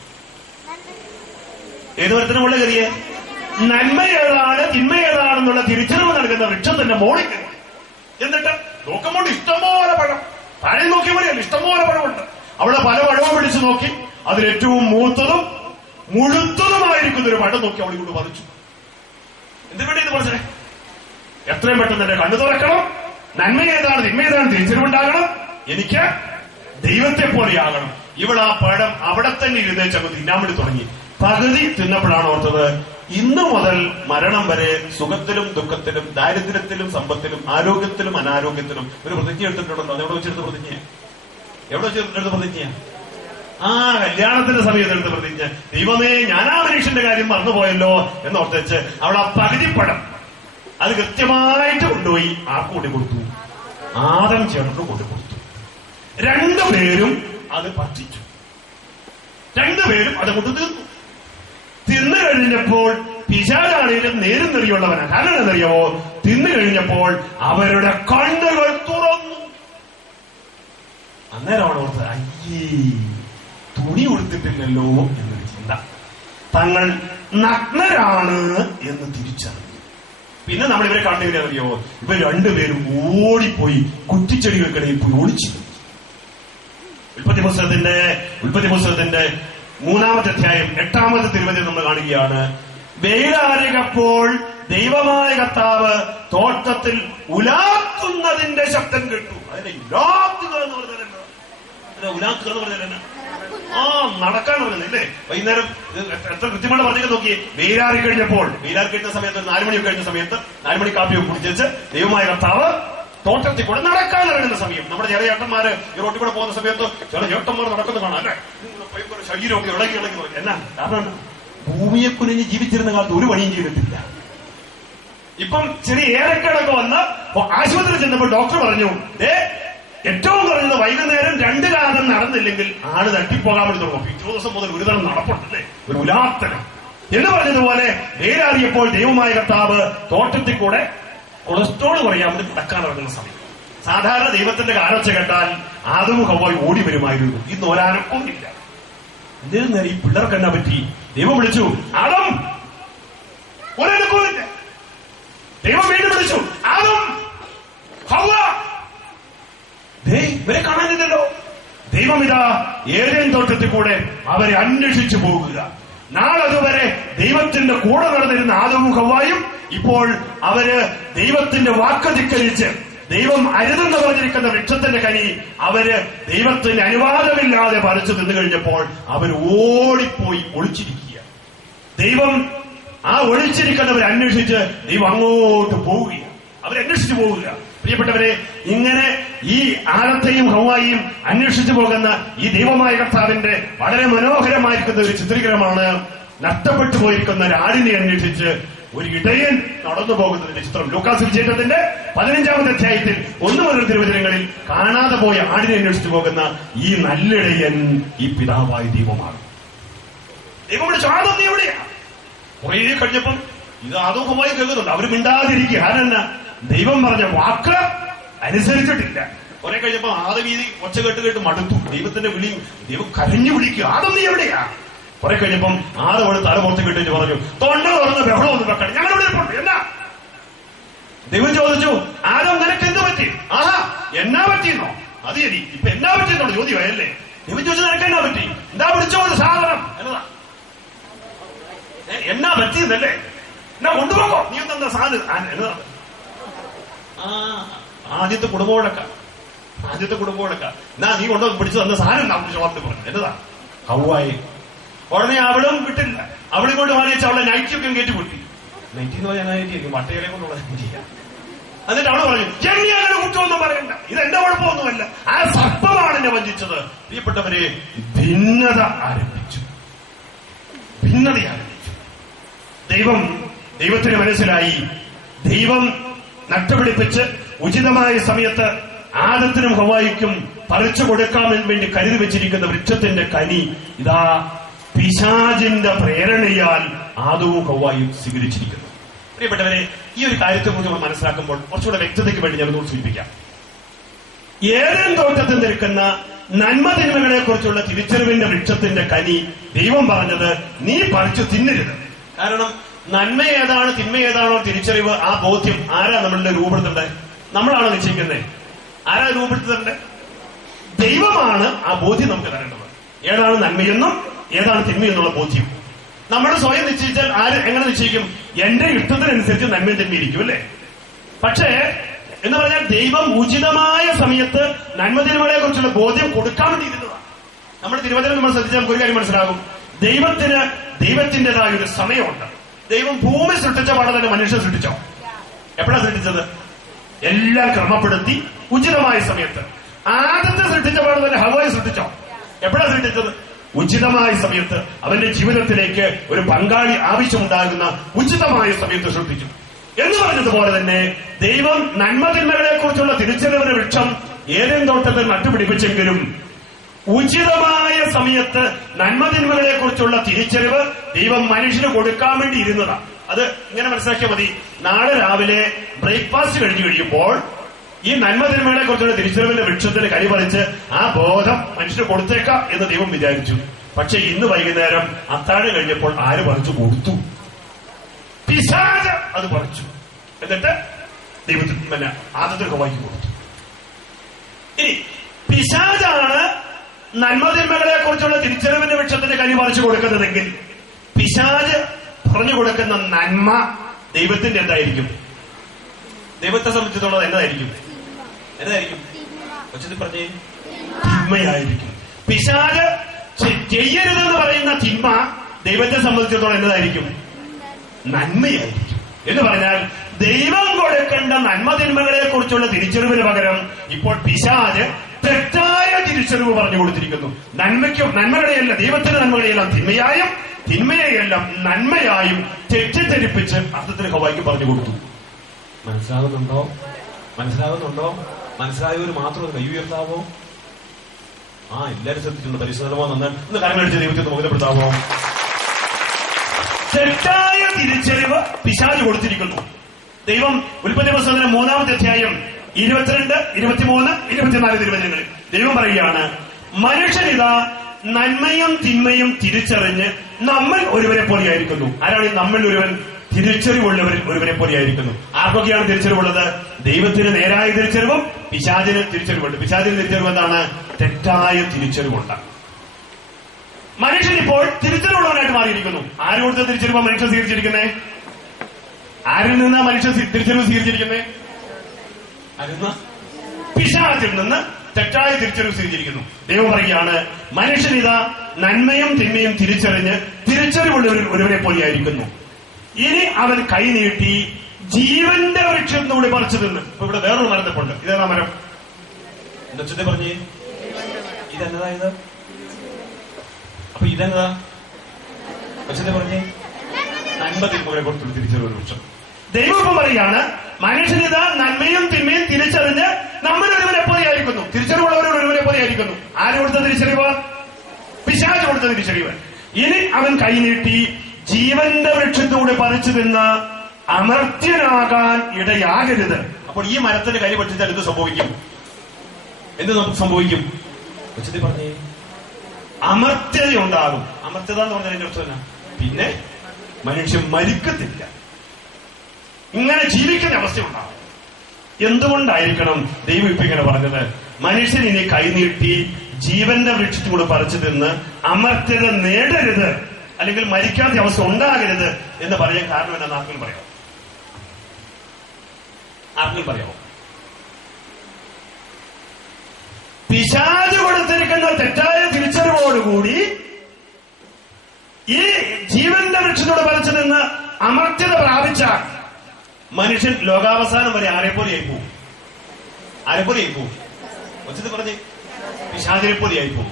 ഏത് മരത്തിന്റെ മുകളിൽ കയറിയേ? നന്മ ഏതാണ് തിന്മ ഏതാണെന്നുള്ള തിരിച്ചറിവ് നൽകുന്ന വൃക്ഷത്തിന്റെ മുകളിൽ കയറി. എന്നിട്ട് നോക്കുമ്പോൾ ഇഷ്ടംപോലെ പഴം, താഴെ നോക്കിയ പോലെയല്ല, ഇഷ്ടംപോലെ പഴമുണ്ട്. അവിടെ പല പഴവും പിടിച്ചു നോക്കി, അതിലേറ്റവും മൂത്തതും മുഴുത്തതുമായിരിക്കുന്ന ഒരു പഴം നോക്കി അവളിക്കൊണ്ട് പറിച്ചു. എന്തിനു വേണ്ടി ഇത് പറിച്ചേ? എത്രയും പെട്ടെന്ന് എന്റെ കണ്ണു തുറക്കണം, നന്മ ഏതാണ് തിന്മ ഏതാണ് തിരിച്ചറിവുണ്ടാകണം, എനിക്ക് ദൈവത്തെ പോലെയാകണം. ഇവൾ ആ പഴം അവിടെ തന്നെ ഇരുന്നേച്ചങ്ങ് തിന്നാൻ വേണ്ടി തുടങ്ങി. പകുതി തിന്നപ്പോഴാണ് ഓർത്തത്, ഇന്നു മുതൽ മരണം വരെ സുഖത്തിലും ദുഃഖത്തിലും ദാരിദ്ര്യത്തിലും സമ്പത്തിലും ആരോഗ്യത്തിലും അനാരോഗ്യത്തിലും ഒരു പ്രതിജ്ഞ എടുത്തിട്ടുണ്ടല്ലോ. അത് എവിടെ വെച്ചെടുത്ത പ്രതിജ്ഞ? എവിടെ വെച്ചെടുത്ത പ്രതിജ്ഞ? ആ കല്യാണത്തിന്റെ സമയത്ത് എടുത്ത പ്രതിജ്ഞ. ദൈവമേ, ഞാൻ ആ മനുഷ്യന്റെ കാര്യം മറന്നുപോയല്ലോ എന്നോർത്തേച്ച് അവൾ ആ പകുതിപ്പഴം അത് കൃത്യമായിട്ട് കൊണ്ടുപോയി ആർക്ക് കൊണ്ടു കൊടുത്തു? ആദം ചേർന്ന് കൊണ്ടു കൊടുത്തു. രണ്ടുപേരും അത് ഭക്ഷിച്ചു, രണ്ടുപേരും അത് കൊണ്ട് തീർന്നു. തിന്നു കഴിഞ്ഞപ്പോൾ പിശാചാണെങ്കിലും നേരും നെറിയുള്ളവനാണ്. കാരണം എന്നറിയാമോ? തിന്നു കഴിഞ്ഞപ്പോൾ അവരുടെ കണ്ണുകൾ തുറന്നു. അന്നേരമാണ് ഓർത്തത്, അയ്യേ, തുണി കൊടുത്തിട്ടില്ലല്ലോ എന്നൊരു ചിന്ത. തങ്ങൾ നഗ്നരാണ് എന്ന് തിരിച്ചറിഞ്ഞു. പിന്നെ നമ്മൾ ഇവരെ കണ്ടില്ല, ഇവർ രണ്ടുപേരും ഓടിപ്പോയി കുറ്റിച്ചെടികൾക്കിടയിൽ പോയി ഒളിച്ചു. ഉൽപ്പത്തി പുസ്തകത്തിന്റെ 3-ാമത്തെ അധ്യായം 8-ാമത്തെ തിരുവചനം നമ്മൾ കാണുകയാണ്. വെയിലാറിയപ്പോൾ ദൈവമായ കർത്താവ് തോട്ടത്തിൽ ഉലാത്തുന്നതിന്റെ ശബ്ദം കേട്ടു. അതിനെ ഉലാത്തുക എന്ന് പറഞ്ഞാലോ, ഉലാത്തുക എന്ന് പറഞ്ഞാൽ നടക്കാൻ പറഞ്ഞല്ലേ? വൈകുന്നേരം എത്ര കൃത്യമായിട്ട് പറഞ്ഞൊക്കെ നോക്കി. വെയിലാറി കഴിഞ്ഞ സമയത്ത് 4 മണിയൊക്കെ കഴിഞ്ഞ സമയത്ത് 4 മണി കാപ്പിയൊക്കെ കുടിച്ച് ദൈവമായ കർത്താവ് തോട്ടത്തിൽ കൂടെ നടക്കാൻ ഇറങ്ങുന്ന സമയം. നമ്മുടെ ചില ചേട്ടന്മാര് ഈ റോട്ടിൽ കൂടെ പോകുന്ന സമയത്ത് ചില ചേട്ടന്മാർ നടക്കുന്നത് കാണാം അല്ലെ, ശരീരമൊക്കെ ഇളകി എന്നാ കാരണം ഭൂമിയെ കുനിഞ്ഞ് ജീവിച്ചിരുന്ന കാലത്ത് ഒരു പണിയും ചെയ്തിട്ടില്ല. ഇപ്പം ചെറിയ ഏലക്കടൊക്കെ വന്ന് ആശുപത്രി ചെന്നപ്പോൾ ഡോക്ടർ പറഞ്ഞു, ഏറ്റവും കുറഞ്ഞത് വൈകുന്നേരം 2 കാലം നടന്നില്ലെങ്കിൽ ആള് തട്ടിപ്പോകാൻ വേണ്ടി തുടങ്ങും. പിറ്റേ ദിവസം മുതൽ ഒരു തരം നടപ്പുണ്ടല്ലേ, ഒരു ഉലാത്തനം എന്ന് പറഞ്ഞതുപോലെ വേരാറിയപ്പോൾ ദൈവമായ കർത്താവ് തോട്ടത്തിൽ കൂടെ കൊളസ്ട്രോൾ കുറയാൻ വേണ്ടി നടക്കാൻ ഇറങ്ങുന്ന സമയം. സാധാരണ ദൈവത്തിന്റെ കാലൊച്ച കേട്ടാൽ ആദവും ഹവ്വയും ഓടി വരുമായിരുന്നു. ഇന്ന് ഒരനക്കവുമില്ല. എന്തിനാ ഈ പിള്ളേർക്ക് എന്നാ പറ്റി? ദൈവം വിളിച്ചു, ആദം, ഒരനക്കവുമില്ല. ദൈവം വീണ്ടും വിളിച്ചു, ആദം, ഹവ്വ, ഇവരെ കാണാനില്ലല്ലോ. ദൈവം ഇതാ ഏദെൻ തോട്ടത്തിൽ കൂടെ അവരെ അന്വേഷിച്ചു പോകുക. നാളതുവരെ ദൈവത്തിന്റെ കൂടെ നടന്നിരുന്ന ആദവും ഹവ്വയും ഇപ്പോൾ അവര് ദൈവത്തിന്റെ വാക്ക് ധിക്കരിച്ച് ദൈവം അരുതെന്ന് പറഞ്ഞിരിക്കുന്ന വൃക്ഷത്തിന്റെ കനി അവര് ദൈവത്തിന്റെ അനുവാദമില്ലാതെ പറിച്ചു തിന്നു കഴിഞ്ഞപ്പോൾ അവർ ഓടിപ്പോയി ഒളിച്ചിരിക്കുക. ദൈവം ആ ഒളിച്ചിരിക്കുന്നവരെ അന്വേഷിച്ച് ദൈവം അങ്ങോട്ട് പോവുകയാണ്, അവരന്വേഷിച്ചു പോവുക. പ്രിയപ്പെട്ടവരെ, ഇങ്ങനെ ഈ ആദത്തെയും ഹവ്വയെയും അന്വേഷിച്ചു പോകുന്ന ഈ ദൈവമായ കർത്താവിന്റെ വളരെ മനോഹരമായിരിക്കുന്ന ഒരു ചിത്രീകരണമാണ് നഷ്ടപ്പെട്ടു പോയിരിക്കുന്ന ഒരു ആടിനെ അന്വേഷിച്ച് ഒരു ഇടയൻ നടന്നു പോകുന്നതിന്റെ ചിത്രം. ലൂക്കാസ് വിശേഷത്തിന്റെ 15-ാമത്തെ അധ്യായത്തിൽ 1 മുതൽ തിരുവചനങ്ങളിൽ കാണാതെ പോയ ആടിനെ അന്വേഷിച്ചു പോകുന്ന ഈ നല്ലിടയൻ ഈ പിതാവായ ദൈവമാണ്. ദൈവം വിളിച്ചു, ആദം നീ എവിടെയാ? കുറെ കഴിഞ്ഞപ്പം ഇത് ആദവും ഹവ്വയും കേൾക്കുന്നുണ്ട്. അവര് മിണ്ടാതിരിക്കുക. കാരണം ദൈവം പറഞ്ഞ വാക്ക് അനുസരിച്ചിട്ടില്ല. കുറെ കഴിഞ്ഞപ്പോ ആദം ഈ ഒച്ച കേട്ട് മടുത്തു. ദൈവത്തിന്റെ വിളി, ദൈവം കരഞ്ഞു വിളിക്കുക, ആദം നീ എവിടെയാ? കുറെ കഴിഞ്ഞപ്പം ആദം അവിടെ തല പുറത്ത് കിട്ടിച്ച് പറഞ്ഞു, തൊണ്ട തുറന്ന് ബഹളം ഒന്നും വെക്കണം, ഞങ്ങൾ ഇവിടെ പോണ്ട്. എന്നാ? ദൈവം ചോദിച്ചു, ആദം നിനക്ക് എന്ത് പറ്റി? ആഹാ, എന്നാ പറ്റിയെന്നോ? അത് ശരി, ഇപ്പൊ എന്നാ പറ്റിയെന്നോ ചോദ്യമായല്ലേ? ദൈവം ചോദിച്ചു, നിനക്ക് എന്നാ പറ്റി? എന്താ വിളിച്ചോത് സാധനം എന്നതാ? എന്നാ പറ്റിയെന്നല്ലേ? എന്നാ കൊണ്ടുപോകോ? നീ എന്താ സാധനം എന്നതാ? ആദ്യത്തെ കുടുംബോടൊക്കെ ആദ്യത്തെ കുടുംബങ്ങളൊക്കെ എന്നാ നീ കൊണ്ടുവന്ന് പിടിച്ചു തന്ന സാധനം ചോറിന് പറഞ്ഞു എന്നതാ ഹൗവായി. ഉടനെ അവളും വിട്ടില്ല. അവളും കൊണ്ട് വാങ്ങിച്ച അവളെ നൈറ്റിയൊക്കെ കയറ്റി കൂട്ടി. നൈറ്റി എന്ന് പറഞ്ഞാൽ നൈറ്റിയായിരിക്കും, വട്ടയിലെ കൊണ്ടുള്ള നൈറ്റിയ. എന്നിട്ട് അവള് പറഞ്ഞു എന്നെ അങ്ങനെ കുറ്റമൊന്നും പറയണ്ട, ഇതെന്റെ കുഴപ്പമൊന്നുമല്ല, ആ സർപ്പമാണ് എന്നെ വഞ്ചിച്ചത്. പ്രിയപ്പെട്ടവരെ, ഭിന്നത ആരംഭിച്ചു. ദൈവത്തിന് മനസ്സിലായി, ദൈവം നട്ടുപിടിപ്പിച്ച് ഉചിതമായ സമയത്ത് ആദത്തിനും ഹവ്വായിക്കും പറിച്ചു കൊടുക്കാമെന്ന് വേണ്ടി കരുതി വെച്ചിരിക്കുന്ന വൃക്ഷത്തിന്റെ കനി ഇതാ പിശാചിന്റെ പ്രേരണയാൽ ആദവും ഹവ്വായും സ്വീകരിച്ചിരിക്കുന്നു. പ്രിയപ്പെട്ടവരെ, ഈ ഒരു കാര്യത്തെക്കുറിച്ച് നമ്മൾ മനസ്സിലാക്കുമ്പോൾ കുറച്ചുകൂടെ വ്യക്തതയ്ക്ക് വേണ്ടി ഞാനൊന്ന് സൂചിപ്പിക്കാം. ഏദൻ തോട്ടത്തിൽ നിൽക്കുന്ന നന്മ തിന്മകളെ കുറിച്ചുള്ള തിരിച്ചറിവിന്റെ വൃക്ഷത്തിന്റെ കനി ദൈവം പറഞ്ഞത് നീ പറിച്ചു തിന്നരുത്. കാരണം നന്മ ഏതാണ് തിന്മ ഏതാണോ തിരിച്ചറിവ്, ആ ബോധ്യം ആരാ നമ്മളുടെ രൂപപ്പെടുത്തേണ്ടത്? നമ്മളാണോ നിശ്ചയിക്കുന്നത്? ആരാ രൂപപ്പെടുത്തേണ്ടത്? ദൈവമാണ് ആ ബോധ്യം നമുക്ക് തരേണ്ടത്. ഏതാണ് നന്മയെന്നും ഏതാണ് തിന്മയെന്നുള്ള ബോധ്യം നമ്മൾ സ്വയം നിശ്ചയിച്ചാൽ ആര് എങ്ങനെ നിശ്ചയിക്കും? എന്റെ ഇഷ്ടത്തിനനുസരിച്ച് നന്മയും തിന്മയിരിക്കും, അല്ലേ? പക്ഷേ എന്ന് പറഞ്ഞാൽ ദൈവം ഉചിതമായ സമയത്ത് നന്മതിന്മകളെ കുറിച്ചുള്ള ബോധ്യം കൊടുക്കാൻ വേണ്ടിയിരുന്നതാണ്. നമ്മുടെ തിരുവചനം നമ്മൾ ശ്രദ്ധിച്ചാൽ നമുക്ക് ഒരു കാര്യം മനസ്സിലാകും. ദൈവത്തിന്റേതായ ഒരു സമയമുണ്ട്. ദൈവം ഭൂമി സൃഷ്ടിച്ച പാടെ തന്നെ മനുഷ്യൻ സൃഷ്ടിച്ചോ? എപ്പോഴാണ് സൃഷ്ടിച്ചത്? എല്ലാം ക്രമപ്പെടുത്തി ഉചിതമായ സമയത്ത്. ആദത്തെ സൃഷ്ടിച്ച പാടെ തന്നെ ഹവ്വായെ സൃഷ്ടിച്ചോ? എപ്പോഴാണ് സൃഷ്ടിച്ചത്? ഉചിതമായ സമയത്ത്. അവന്റെ ജീവിതത്തിലേക്ക് ഒരു പങ്കാളി ആവശ്യമുണ്ടാകുന്ന ഉചിതമായ സമയത്ത് സൃഷ്ടിച്ചു. എന്ന് പറഞ്ഞതുപോലെ തന്നെ ദൈവം നന്മതിന്മകളെ കുറിച്ചുള്ള തിരിച്ചറിവിന്റെ വൃക്ഷം ഏദൻ തോട്ടത്തിൽ നട്ടുപിടിപ്പിച്ചെങ്കിലും ഉചിതമായ സമയത്ത് നന്മതിന്മകളെ കുറിച്ചുള്ള തിരിച്ചറിവ് ദൈവം മനുഷ്യന് കൊടുക്കാൻ വേണ്ടി ഇരുന്നതാണ്. അത് ഇങ്ങനെ മനസ്സിലാക്കിയാൽ മതി. നാളെ രാവിലെ ബ്രേക്ക്ഫാസ്റ്റ് കഴിഞ്ഞു കഴിയുമ്പോൾ ഈ നന്മതിന്മകളെ കുറിച്ചുള്ള തിരിച്ചറിവിന്റെ വൃക്ഷത്തിന് കരി പറിച്ച് ആ ബോധം മനുഷ്യന് കൊടുത്തേക്കാം എന്ന് ദൈവം വിചാരിച്ചു. പക്ഷെ ഇന്ന് വൈകുന്നേരം അത്താഴം കഴിഞ്ഞപ്പോൾ ആര് പറിച്ചു കൊടുത്തു? പിശാച് അത് പറിച്ചു. എന്നിട്ട് ദൈവത്തിന് ആദത്തിന് ഹവ്വായ്ക്ക് കൊടുത്തു. ഇനി പിശാചാണ് നന്മതിന്മകളെ കുറിച്ചുള്ള തിരിച്ചറിവിന്റെ വൃക്ഷത്തിന്റെ കനി പറിച്ചു കൊടുക്കുന്നതെങ്കിൽ പിശാച് പറഞ്ഞു കൊടുക്കുന്ന നന്മ ദൈവത്തിന്റെ എന്തായിരിക്കും? ദൈവത്തെ സംബന്ധിച്ചിടത്തോളം എന്തായിരിക്കും? കൊച്ചത്തിൽ പറഞ്ഞേ, തിന്മയായിരിക്കും. പിശാച് ചെയ്യരുതെന്ന് പറയുന്ന തിന്മ ദൈവത്തെ സംബന്ധിച്ചിടത്തോളം എന്നതായിരിക്കും? നന്മയായിരിക്കും. എന്ന് പറഞ്ഞാൽ ദൈവം കൊടുക്കേണ്ട നന്മതിന്മകളെ കുറിച്ചുള്ള തിരിച്ചറിവിന് പകരം ഇപ്പോൾ പിശാച് തെറ്റായ തിരിച്ചറിവ് പറഞ്ഞു കൊടുത്തിരിക്കുന്നു. നന്മകളെയല്ല, ദൈവത്തിന്റെ നന്മകളെയെല്ലാം തിന്മയായും തിന്മയെയെല്ലാം നന്മയായും തെറ്റിദ്ധരിപ്പിച്ച് അർത്ഥത്തിന് ഹവ്വായ്ക്ക് പറഞ്ഞു കൊടുത്തു. മനസ്സിലാകുന്നുണ്ടോ? മനസ്സിലായവർ മാത്രം കൈ ഉയർത്താവോ? എല്ലാവരും ശ്രദ്ധിച്ചിട്ടുണ്ട്. പരിശോധനമോ നന്ന് കരമടിച്ച് ദൈവത്തെ മുഖപ്പെടുത്താവോ? തെറ്റായ തിരിച്ചറിവ് പിശാച് കൊടുത്തിരിക്കുന്നു. ദൈവം ഉൽപ്പത്തി പുസ്തകത്തിന്റെ 3-ാമത്തെ അധ്യായം 22, 23, 24 തിരുവചനങ്ങളിൽ ദൈവം പറയുകയാണ്, മനുഷ്യനിതാ നന്മയും തിന്മയും തിരിച്ചറിഞ്ഞ് നമ്മൾ ഒരുവരെ പോലെയായിരിക്കുന്നു. ആരാണ് നമ്മൾ ഒരുവൻ? തിരിച്ചറിവുള്ളവരിൽ ഒരുവരെ പോലെയായിരിക്കുന്നു. ആർക്കൊക്കെയാണ് തിരിച്ചറിവുള്ളത്? ദൈവത്തിന് നേരായ തിരിച്ചറിവും പിശാചിന് തിരിച്ചറിവുണ്ട്. പിശാചിന് തിരിച്ചറിവ് എന്താണ്? തെറ്റായ തിരിച്ചറിവുണ്ട്. മനുഷ്യൻ ഇപ്പോൾ തിരിച്ചറിവുള്ളവനായിട്ട് മാറിയിരിക്കുന്നു. ആര് കൊടുത്ത തിരിച്ചറിവ് മനുഷ്യൻ സ്വീകരിച്ചിരിക്കുന്നേ? ആരിൽ നിന്നാ മനുഷ്യൻ തിരിച്ചറിവ് സ്വീകരിച്ചിരിക്കുന്നേ? പിശാചിൽ നിന്ന് തെറ്റായ തിരിച്ചറിവ് സ്വീകരിച്ചിരിക്കുന്നു. ദൈവം പറയുകയാണ്, മനുഷ്യനിതാ നന്മയും തിന്മയും തിരിച്ചറിഞ്ഞ് തിരിച്ചറിവുള്ളവരിൽ ഒരുവനെ പോലെയായിരിക്കുന്നു. ഇനി അവൻ കൈനീട്ടി ജീവന്റെ വൃക്ഷത്തിലൂടെ പറിച്ചു തിന്ന്. ഇപ്പൊ ഇവിടെ വേറൊരു മരത്തിപ്പുണ്ട്. ഇതേതാ മരം? എന്താ പറഞ്ഞേ? ഇതെന്നതായത്? അപ്പൊ ഇതെന്നതാ? വച്ചത് പറഞ്ഞേ, നന്മ തിന്മകളെ കുറിച്ചുള്ള തിരിച്ചറിവ് വൃക്ഷം. ദൈവം ഇപ്പം പറയുകയാണ്, മനുഷ്യനിതാ നന്മയും തിന്മയും തിരിച്ചറിഞ്ഞ് നമ്മൾ ഒരുവരെ പോലെയായിരിക്കുന്നു. തിരിച്ചറിവുള്ളവരോട് ഒരുവരെ പോലെയായിരിക്കുന്നു. ആര് കൊടുത്ത തിരിച്ചറിവ്? പിശാച് കൊടുത്ത തിരിച്ചറിവ്. ഇനി അവൻ കൈനീട്ടി ജീവന്റെ വൃക്ഷത്തിലൂടെ പറിച്ചു തിന്ന് അമർത്യനാകാൻ ഇടയാകരുത്. അപ്പോൾ ഈ മരത്തിന്റെ കൈ പഠിച്ചാൽ എന്ത് സംഭവിക്കും? നമുക്ക് സംഭവിക്കും? ഉച്ചത്തിൽ പറഞ്ഞേ, അമർത്യത ഉണ്ടാകും. അമർത്യത എന്ന് പറഞ്ഞതിന്റെ അർത്ഥം തന്നെ പിന്നെ മനുഷ്യൻ മരിക്കത്തില്ല, ഇങ്ങനെ ജീവിക്കുന്ന അവസ്ഥയുണ്ടാകും. എന്തുകൊണ്ടായിരിക്കണം ദൈവം ഇപ്പൊ ഇങ്ങനെ പറഞ്ഞത്? മനുഷ്യൻ ഇനി കൈനീട്ടി ജീവന്റെ വൃക്ഷത്തിലൂടെ പറിച്ചു തിന്ന് അമർത്യത നേടരുത്, അല്ലെങ്കിൽ മരിക്കാത്ത അവസ്ഥ ഉണ്ടാകരുത് എന്ന് പറയാൻ കാരണം എന്നാണ് ആർക്കും പറയാമോ? പിശാച് കൊടുത്തിരിക്കുന്ന തെറ്റായ തിരിച്ചറിവോടുകൂടി ഈ ജീവന്റെ വൃക്ഷത്തോട് പറിച്ചു നിന്ന് അമർത്യത പ്രാപിച്ച മനുഷ്യൻ ലോകാവസാനം വരെ ആരെപ്പോലെയായി പോകും? ആരെപ്പോലെയായി പോകും? ഒച്ചത് പറഞ്ഞ് പിശാചിനെ പോലെയായി പോകും.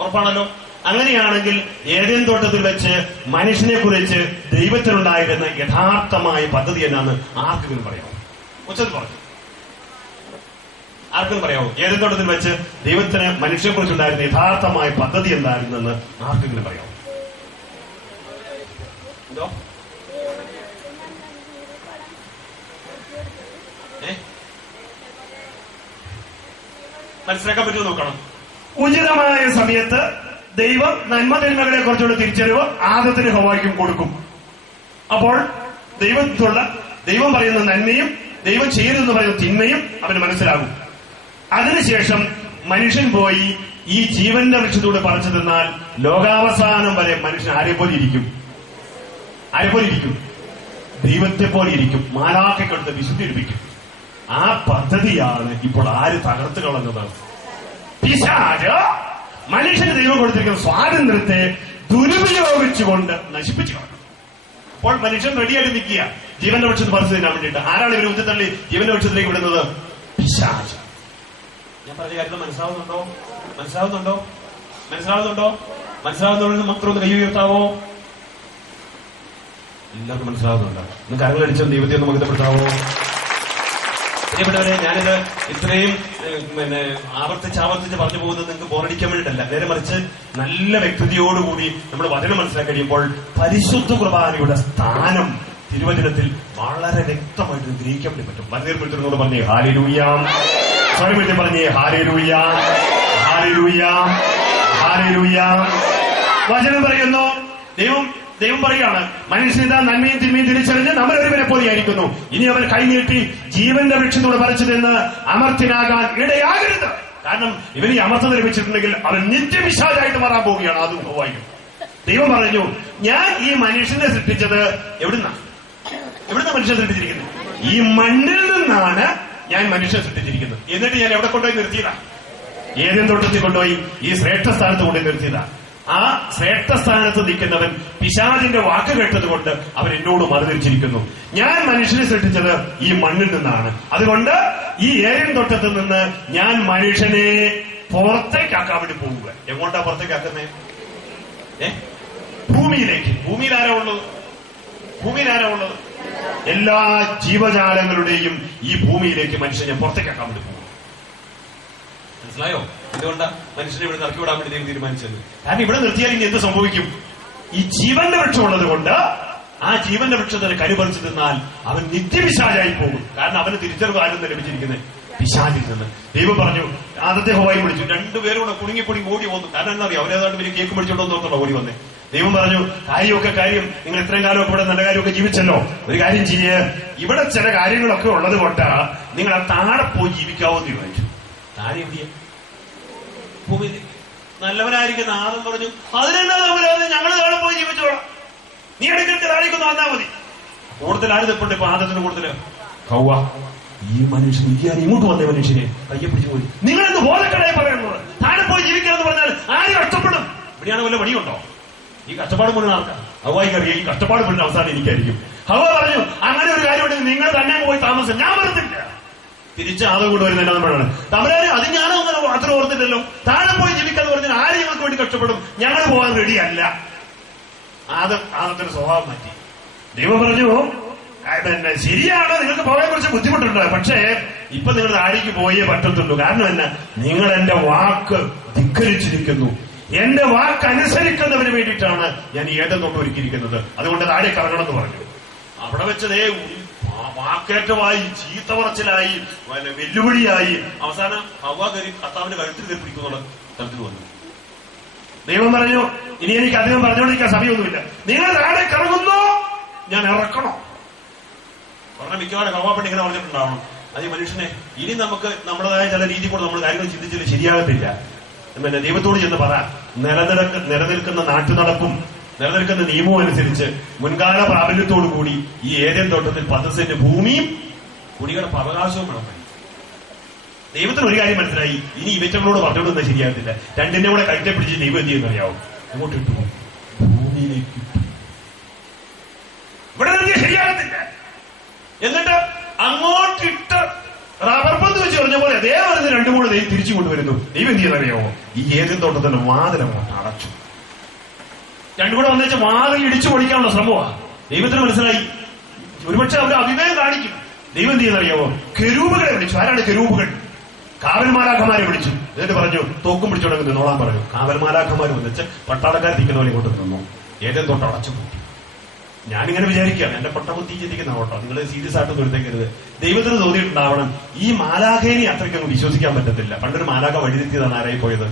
ഉറപ്പാണല്ലോ. അങ്ങനെയാണെങ്കിൽ ഏദൻ തോട്ടത്തിൽ വെച്ച് മനുഷ്യനെ കുറിച്ച് ദൈവത്തിനുണ്ടായിരുന്ന യഥാർത്ഥമായ പദ്ധതി എന്നാന്ന് ആർക്കെങ്കിലും പറയാമോ? ഒച്ചത് പറഞ്ഞു ആർക്കും പറയാമോ? ഏദൻ തോട്ടത്തിൽ വെച്ച് ദൈവത്തിന് മനുഷ്യനെ കുറിച്ചുണ്ടായിരുന്ന യഥാർത്ഥമായ പദ്ധതി എന്തായിരുന്നെന്ന് ആർക്കെങ്കിലും പറയാമോ? എന്തോ മനസ്സിലാക്കാൻ പറ്റുമോ നോക്കണം. ഉചിതമായ സമയത്ത് ദൈവം നന്മതിന്മകളെ കുറിച്ചുള്ള തിരിച്ചറിവ് ആദത്തിന് ഹവ്വായ്ക്കും കൊടുക്കും. അപ്പോൾ ദൈവം പറയുന്ന നന്മയും ദൈവം ചെയ്തെന്ന് പറയുന്ന തിന്മയും അവന് മനസ്സിലാകും. അതിനുശേഷം മനുഷ്യൻ പോയി ഈ ജീവന്റെ വൃക്ഷത്തോട് പറിച്ചു തിന്നാൽ ലോകാവസാനം വരെ മനുഷ്യൻ ആരെപ്പോലെ ഇരിക്കും? ആരെപ്പോലെ ഇരിക്കും? ദൈവത്തെ പോലെ ഇരിക്കും. മാലാഖയ്ക്കൊടുത്ത് വിശുദ്ധി ലഭിക്കും. ആ പദ്ധതിയാണ് ഇപ്പോൾ ആര് തകർത്ത് കളഞ്ഞത്? പിശാച് മനുഷ്യന് ദൈവം കൊടുത്തിരിക്കുന്ന സ്വാതന്ത്ര്യത്തെ ദുരുപയോഗിച്ചുകൊണ്ട് നശിപ്പിച്ചു കളഞ്ഞു. അപ്പോൾ മനുഷ്യൻ റെഡിയായിട്ട് നിൽക്കുക ജീവന്റെ വൃക്ഷത്തിൽ പറിച്ചു തിന്നാൻ വേണ്ടിയിട്ട്. ആരാണ് ഇവര് ഉച്ചത്തള്ളി ജീവന്റെ വൃക്ഷത്തിലേക്ക് വിടുന്നത്? പിശാച്. ഞാൻ പറഞ്ഞ കാര്യത്തിൽ മനസ്സിലാവുന്നുണ്ടോ? മനസ്സിലാവുന്നുണ്ടോ? മാത്രം ഒന്ന് കൈ ഉയർത്താവോ? എല്ലാവർക്കും മനസ്സിലാവുന്നുണ്ടോ? നിങ്ങൾക്ക് അരങ്ങളടിച്ച ദൈവത്തെ ഒന്ന് മഹിതപ്പെടുത്താവോ? പ്രിയപ്പെട്ടവരെ, ഞാനിത് ഇത്രയും ആവർത്തിച്ച് പറഞ്ഞു പോകുന്നത് നിങ്ങൾക്ക് ബോറടിക്കാൻ വേണ്ടിയിട്ടല്ല. നേരെ മറിച്ച് നല്ല വ്യക്തതയോടുകൂടി നമ്മൾ വചനം മനസ്സിലാക്കി കഴിയുമ്പോൾ പരിശുദ്ധ കുർബാനയുടെ സ്ഥാനം തിരുവചനത്തിൽ വളരെ വ്യക്തമായിട്ട് ഗ്രഹിക്കാൻ വേണ്ടി പറ്റും. വചനത്തിൽ പറഞ്ഞേ ഹല്ലേലൂയ, സ്വയം വിളിച്ച് പറഞ്ഞേ ഹല്ലേലൂയ, ഹല്ലേലൂയ, ഹല്ലേലൂയ. വചനം പറയുന്നു, ദൈവം പറയുകയാണ്, മനുഷ്യനിതാ നന്മയും തിന്മയും തിരിച്ചറിഞ്ഞ് നമ്മൾ ഒരുവരെ പോലെയായിരിക്കുന്നു. ഇനി അവർ കൈനീട്ടി ജീവന്റെ വൃക്ഷത്തോട് പറിച്ചു നിന്ന് അമർത്യനാകാൻ ഇടയാകരുത്. കാരണം ഇവന് ഈ അമർത്തത ലഭിച്ചിട്ടുണ്ടെങ്കിൽ അവൻ നിത്യപിശാചായിട്ട് മാറാൻ പോവുകയാണ്. അതും വായിക്കും. ദൈവം പറഞ്ഞു, ഞാൻ ഈ മനുഷ്യനെ സൃഷ്ടിച്ചത് എവിടുന്ന മനുഷ്യനെ സൃഷ്ടിച്ചിരിക്കുന്നത്? ഈ മണ്ണിൽ നിന്നാണ് ഞാൻ മനുഷ്യനെ സൃഷ്ടിച്ചിരിക്കുന്നത്. എന്നിട്ട് ഞാൻ എവിടെ കൊണ്ടുപോയി നിർത്തിയതാ? ഏദൻ തോട്ടത്തിൽ കൊണ്ടുപോയി ഈ ശ്രേഷ്ഠ സ്ഥാനത്ത് കൊണ്ടുപോയി നിർത്തിയതാ. ആ ശ്രേഷ്ഠ സ്ഥാനത്ത് നിൽക്കുന്നവൻ പിശാചിന്റെ വാക്ക് കേട്ടതുകൊണ്ട് അവൻ എന്നോട് മറുതിരിച്ചിരിക്കുന്നു. ഞാൻ മനുഷ്യനെ സൃഷ്ടിച്ചത് ഈ മണ്ണിൽ നിന്നാണ്. അതുകൊണ്ട് ഈ ഏദൻ തോട്ടത്തിൽ നിന്ന് ഞാൻ മനുഷ്യനെ പുറത്തേക്കാക്കാൻ വേണ്ടി പോവുക. എങ്ങോട്ടാ പുറത്തേക്കാക്കുന്നേ? ഭൂമിയിലേക്ക്. ഭൂമിയിൽ ആരാ ഉള്ളത്? എല്ലാ ജീവജാലങ്ങളുടെയും ഈ ഭൂമിയിലേക്ക് മനുഷ്യനെ പുറത്തേക്കാക്കാൻ വേണ്ടി പോകും. മനസ്സിലായോ? എന്തുകൊണ്ടാ മനുഷ്യനെ ഇവിടെ ഇറക്കി വിടാൻ വേണ്ടി ദൈവം തീരുമാനിച്ചത്? കാരണം ഇവിടെ നിർത്തിയാൽ ഇനി എന്ത് സംഭവിക്കും? ഈ ജീവന്റെ വൃക്ഷം ഉള്ളത് കൊണ്ട് ആ ജീവന്റെ വൃക്ഷത്തിന് കരുപറിച്ചു തിന്നാൽ അവൻ നിത്യപിശാചായി പോകും. കാരണം അവന് തിരിച്ചറിവ് ആരും ലഭിച്ചിരിക്കുന്നത് പിശാചിൽ നിന്ന്. ദൈവം പറഞ്ഞു, ആദ്യത്തെ ഹോവായി വിളിച്ചു. രണ്ടുപേരും കൂടെ കുടുങ്ങി ഓടി വന്നു. കാരണം എന്താ അറിയാം, അവരേതാണ്ട് വലിയ കേക്ക് പിടിച്ചോണ്ടോന്നോർത്തുള്ള ഓടി വന്നേ. ദൈവം പറഞ്ഞു, കാര്യം നിങ്ങൾ ഇത്രയും കാലമൊക്കെ ഇവിടെ നല്ല കാര്യമൊക്കെ ജീവിച്ചല്ലോ, ഒരു കാര്യം ചെയ്യേ, ഇവിടെ ചില കാര്യങ്ങളൊക്കെ ഉള്ളത് കൊണ്ട് നിങ്ങൾ ആ താഴെ പോയി ജീവിക്കാവോ എന്ന് ചോദിച്ചു. താഴെ എവിടെയാ? ഭൂമിയിൽ. നല്ലവനായിരിക്കുന്ന ആദം പറഞ്ഞു, അതിനെന്താ നമ്മളെ ഞങ്ങൾ താഴെ പോയി ജീവിച്ചോളാം, നീ ഇടയ്ക്കിടയ്ക്ക് താഴേക്കൊന്ന് വന്നാൽ മതി. കൂടുതൽ ആര് തെപ്പുണ്ട്? ഇപ്പൊ ആദത്തിന് കൂടുതൽ ഹവ്വ. ഈ മനുഷ്യൻ ഇങ്ങോട്ട് വന്നേ മനുഷ്യനെ കയ്യെ പിടിച്ചു പോയി. നിങ്ങളെന്ത് ബോധക്കടായി പറയുന്നത്? താഴെ പോയി ജീവിക്കാന്ന് പറഞ്ഞാൽ ആര് കഷ്ടപ്പെടും? ഇവിടെയാണ് വല്ല വടിയുണ്ടോ? ഈ കഷ്ടപ്പാട് മുഴുവൻ ആർക്കാ? ഹവ്വായിക്കറിയാം. ഈ കഷ്ടപ്പാട് മുഴുവൻ അവസാനം എനിക്കായിരിക്കും. ഹവ്വ പറഞ്ഞു, അങ്ങനെ ഒരു കാര്യമുണ്ടെങ്കിൽ നിങ്ങൾ തന്നെ പോയി താമസം, ഞാൻ വരത്തില്ല. തിരിച്ച് ആദം കൊണ്ടുവരുന്ന നമ്മളാണ് തമരാര്. അത് ഞാനോ അത്ര ഓർത്തില്ലല്ലോ. താഴെ പോയി ജീവിക്കാന്ന് പറഞ്ഞാൽ ആര് ഞങ്ങൾക്ക് വേണ്ടി കഷ്ടപ്പെടും? ഞങ്ങൾ പോകാൻ റെഡിയല്ല. ആദത്തിന്റെ സ്വഭാവം മാറ്റി. ദൈവം പറഞ്ഞു, ശരിയാണ്, നിങ്ങൾക്ക് പോകാൻ കുറച്ച് ബുദ്ധിമുട്ടുണ്ട്, പക്ഷേ ഇപ്പൊ നിങ്ങൾ താഴേക്ക് പോയേ പറ്റത്തുള്ളൂ. കാരണം എന്നാ? നിങ്ങൾ എന്റെ വാക്ക് ധിക്കരിച്ചിരിക്കുന്നു. എന്റെ വാക്ക് അനുസരിക്കുന്നതിന് വേണ്ടിയിട്ടാണ് ഞാൻ ഏദൻ തോട്ടം ഒരുക്കിയിരിക്കുന്നത്. അതുകൊണ്ട് താഴേക്ക് ഇറങ്ങണമെന്ന് പറഞ്ഞു. അവിടെ വെച്ചതേ വാക്കേറ്റമായി, ചീത്ത പറച്ചിലായി, വെല്ലുവിളിയായി. അവസാനം ഹവ്വ കയറി കർത്താവിന്റെ കഴുത്തിൽ കയറി പിടിക്കുന്നുള്ള തരത്തിൽ വന്നു. ദൈവം പറഞ്ഞു, ഇനി എനിക്ക് അധികം പറഞ്ഞുകൊണ്ടിരിക്കാൻ സമയമൊന്നുമില്ല. നിങ്ങൾ താഴേക്ക് ഇറങ്ങുന്നോ ഞാൻ ഇറക്കണോ? പറഞ്ഞ മിക്കവാറും ഹവ്വ ഇങ്ങനെ പറഞ്ഞിട്ടുണ്ടാവണം, അത് ഈ മനുഷ്യനെ ഇനി നമുക്ക് നമ്മുടേതായ ചില രീതി കൂടെ നമ്മൾ കാര്യങ്ങൾ ചിന്തിച്ചില്ല ശരിയാകത്തില്ല. പിന്നെ ദൈവത്തോട് ചെന്ന് പറ, നിലനിൽക്കുന്ന നാട്ടുനടപ്പും നിലനിൽക്കുന്ന നിയമവും അനുസരിച്ച് മുൻകാല പ്രാബല്യത്തോടു കൂടി ഈ ഏദൻ തോട്ടത്തിൽ 10 സെന്റ് ഭൂമിയും കുടികളുടെ അവകാശവും വേണം. ദൈവത്തിന് ഒരു കാര്യം മനസ്സിലായി, ഇനി ഇവറ്റകളോട് പറഞ്ഞുകൊണ്ടൊന്നും ശരിയാകത്തില്ല. രണ്ടിന്റെ കൂടെ കഴുത്തെ പിടിച്ച് ദൈവം എന്ത് ചെയ്യുന്നറിയാവും? അങ്ങോട്ട് ഇട്ടു, ഭൂമിയിലേക്ക് ഇട്ടു. ഇവിടെ നിർത്തിയ ശരിയാകത്തില്ല. എന്നിട്ട് അങ്ങോട്ടിട്ട് റബ്ബർ പന്ത് വെച്ച് പറഞ്ഞ പോലെ അതേ വരുന്ന രണ്ടും കൂടെ ദൈവം തിരിച്ചു കൊണ്ടുവരുന്നു. ദൈവം എന്ത് ചെയ്യുന്നറിയാമോ? ഈ ഏതൻ തോട്ടത്തിന്റെ വാതിലങ്ങോട്ട് അടച്ചു. രണ്ടും കൂടെ വന്നേച്ച് വാതിൽ ഇടിച്ചു പൊളിക്കാനുള്ള ശ്രമമാണ്. ദൈവത്തിന് മനസ്സിലായി ഒരുപക്ഷെ അവർ അഭിനയം കാണിക്കും. ദൈവം എന്ത് ചെയ്യുന്നറിയാമോ? കെരൂബുകളെ വിളിച്ചു. ആരാണ് കെരൂബുകൾ? കാവൽമാലാഖമാരെ വിളിച്ചു. എന്നിട്ട് പറഞ്ഞു തോക്കും പിടിച്ചോണ്ടെങ്കിൽ നിന്നോളാൻ പറഞ്ഞു. കാവൽമാലാഖമാർ വന്നിച്ച് പട്ടാളക്കാർ തിരിക്കുന്നവരെ കൊണ്ട് നിന്നു. ഏതൻ തോട്ടം അടച്ചു പൂട്ടി. ഞാനിങ്ങനെ വിചാരിക്കുകയാണ്, എന്റെ പൊട്ടബുദ്ധി ചിന്തിക്കുന്ന കേട്ടോ, നിങ്ങൾ സീരിയസ് ആയിട്ടൊന്നും എടുത്തേക്കരുത്. ദൈവത്തിന് തോന്നിയിട്ടുണ്ടാവണം ഈ മാലാഖേനെ അത്രയ്ക്കൊന്നും വിശ്വസിക്കാൻ പറ്റത്തില്ല. പണ്ടൊരു മാലാഖ വഴിതെറ്റിയതാണ് ആരായി പോയത്?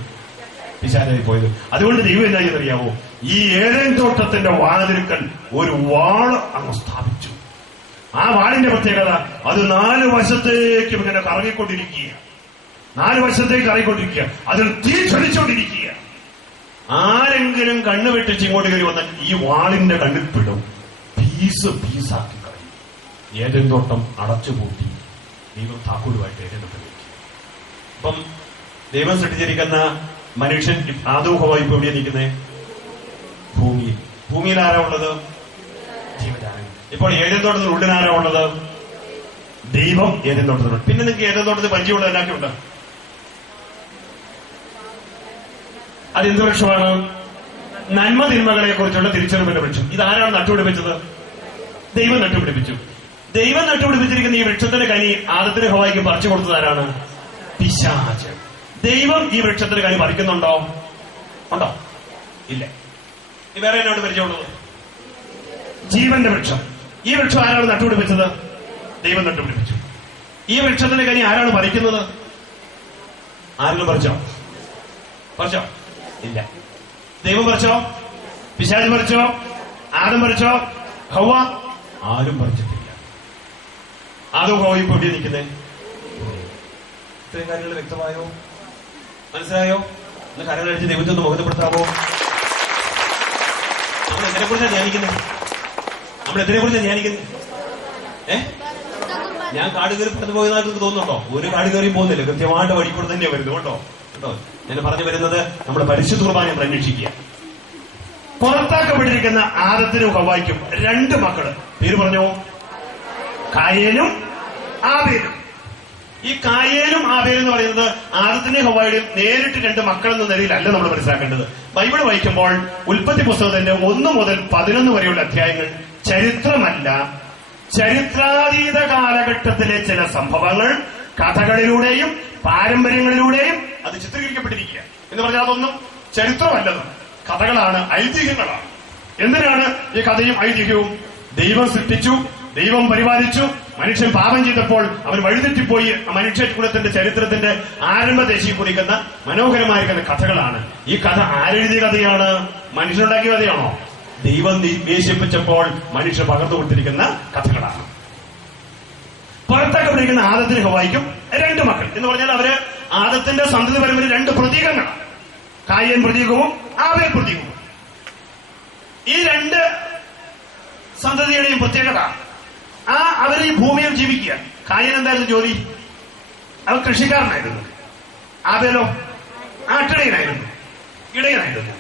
പിശാചായി പോയത്. അതുകൊണ്ട് ദൈവം എന്തായെന്നറിയാവോ? ഈ ഏദൻ തോട്ടത്തിന്റെ വാതിൽക്കൽ ഒരു വാള് അങ്ങ് സ്ഥാപിച്ചു. ആ വാളിന്റെ പ്രത്യേകത, അത് 4 വശത്തേക്കും ഇങ്ങനെ കറങ്ങിക്കൊണ്ടിരിക്കുക. 4 വശത്തേക്ക് കറങ്ങിക്കൊണ്ടിരിക്കുക. അതിൽ തീ ചൊലിച്ചുകൊണ്ടിരിക്കുക. ആരെങ്കിലും കണ്ണു വെട്ടിച്ച് ഇങ്ങോട്ട് കയറി വന്നാൽ ഈ വാളിന്റെ കണ്ണിൽ പെടും, പീസാക്കി കളയും. ഏദൻ തോട്ടം അടച്ചുപൂട്ടി. ദൈവം താക്കോലുമായിട്ട് ഏദൻ തോട്ടത്തിലേക്ക്. അപ്പം ദൈവം സൃഷ്ടിച്ചിരിക്കുന്ന മനുഷ്യൻ ആദോഹമായി ഇപ്പൊ എവിടെയാ നിൽക്കുന്നത്? ഭൂമിയിൽ. ഭൂമിയിൽ ആരാ ഉള്ളത്? ജീവജാലങ്ങൾ. ഇപ്പോൾ ഏദൻ തോട്ടത്തിൽ ഉള്ളിനാരാ ഉള്ളത്? ദൈവം ഏദൻ തോട്ടത്തിലുണ്ട്. പിന്നെ നിങ്ങൾക്ക് ഏദൻ തോട്ടത്തിൽ പരിചയമുള്ള എല്ലാവർക്കും ഉണ്ട്. അതെന്ത് വൃക്ഷമാണ്? നന്മ തിന്മകളെ കുറിച്ചുള്ള തിരിച്ചറിവിന്റെ വൃക്ഷം. ഇതാരാണ് നട്ടുപിടിപ്പിച്ചത്? ദൈവം നട്ടുപിടിപ്പിച്ചു. ദൈവം നട്ടുപിടിപ്പിച്ചിരിക്കുന്ന ഈ വൃക്ഷത്തിന്റെ കനി ആദത്തിന് ഹവ്വായ്ക്ക് പറിച്ചു കൊടുത്തത് ആരാണ്? പിശാച്. ദൈവം ഈ വൃക്ഷത്തിന്റെ കനി പറിക്കുന്നുണ്ടോ? ഉണ്ടോ? ഇല്ല. വേറെ എന്നോട് പരിചയമുള്ളത് ജീവന്റെ വൃക്ഷം. ഈ വൃക്ഷം ആരാണ് നട്ടുപിടിപ്പിച്ചത്? ദൈവം നട്ടുപിടിപ്പിച്ചു. ഈ വൃക്ഷത്തിന്റെ കനി ആരാണ് പറിക്കുന്നത്? ആരെങ്കിലും പറിച്ചോ? ഇല്ല. ദൈവം പറിച്ചോ? പിശാച് പറിച്ചോ? ആദം പറിച്ചോ? ഹവ്വ? ആരും പറിച്ചിട്ടില്ല. ആദം ഹവ്വ ഇപ്പൊ എവിടെ നിൽക്കുന്നത്? ഇത്രയും കാര്യങ്ങൾ വ്യക്തമായോ? മനസ്സിലായോ? ഇന്ന് കരകളടിച്ച് ദൈവത്തെ ഒന്ന് മുഖത്തപ്പെടുത്താമോ? നമ്മൾ എന്തിനെക്കുറിച്ചാണ് ധ്യാനിക്കുന്നത്? ഞാൻ കാട് കയറി പെട്ടെന്ന് പോയതായിട്ട് തോന്നുന്നുണ്ടോ? ഒരു കാട് കയറി പോകുന്നില്ല. കൃത്യമായിട്ട് വഴിക്കൂടെ തന്നെയാണ് വരുന്നത്. കേട്ടോ ഞാൻ പറഞ്ഞു വരുന്നത്, നമ്മുടെ പരിശുദ്ധ കുർബാന അന്വേഷിക്കുക. പുറത്താക്കപ്പെട്ടിരിക്കുന്ന ആദത്തിനും ഹവ്വായ്ക്കും 2 മക്കള്. പേര് പറഞ്ഞോ? കായേനും ആബേലും. ഈ കായേനും ആബേലും എന്ന് പറയുന്നത് ആദത്തിന്റെയും ഹവ്വായുടെയും നേരിട്ട് 2 മക്കളെന്ന നിലയിലല്ല നമ്മൾ മനസ്സിലാക്കേണ്ടത്. ബൈബിൾ വായിക്കുമ്പോൾ ഉൽപ്പത്തി പുസ്തകത്തിന്റെ 1 മുതൽ 11 വരെയുള്ള അധ്യായങ്ങൾ ചരിത്രമല്ല, ചരിത്രാതീത കാലഘട്ടത്തിലെ ചില സംഭവങ്ങൾ കഥകളിലൂടെയും പാരമ്പര്യങ്ങളിലൂടെയും അത് ചിത്രീകരിക്കപ്പെട്ടിരിക്കുക. എന്ന് പറഞ്ഞാൽ അതൊന്നും ചരിത്രമല്ലെന്ന്, കഥകളാണ്, ഐതിഹ്യങ്ങളാണ്. എന്തിനാണ് ഈ കഥയും ഐതിഹ്യവും? ദൈവം സൃഷ്ടിച്ചു, ദൈവം പരിപാലിച്ചു, മനുഷ്യൻ പാപം ചെയ്തപ്പോൾ അവൻ വഴിതെറ്റിപ്പോയി. മനുഷ്യകുലത്തിന്റെ ചരിത്രത്തിന്റെ ആരംഭദേശി കുറിക്കുന്ന മനോഹരമായിരിക്കുന്ന കഥകളാണ്. ഈ കഥ ആരെഴുതിയ കഥയാണ്? മനുഷ്യനുണ്ടാക്കിയ കഥയാണോ? ദൈവം നിർദ്ദേശിപ്പിച്ചപ്പോൾ മനുഷ്യർ പകർന്നു കൊടുത്തിരിക്കുന്ന കഥകളാണ്. പുറത്താക്കപ്പെട്ടിരിക്കുന്ന ആദത്തിനും ഹവ്വായ്ക്കും 2 മക്കൾ എന്ന് പറഞ്ഞാൽ അവര് ആദത്തിന്റെ സന്തതി പരമ്പര 2 പ്രതീകങ്ങളാണ്. കായേൻ പ്രതീകവും ആബേൽ പ്രതീകവും. ഈ 2 സന്തതിയുടെയും പ്രത്യേകത, അവർ ഈ ഭൂമിയിൽ ജീവിക്കുക. കായേൻ എന്തായിരുന്നു ജോലി? അവർ കൃഷിക്കാരനായിരുന്നു. ആബേലോ ആട്ടിടയനായിരുന്നു, ഇടയനായിരുന്നു.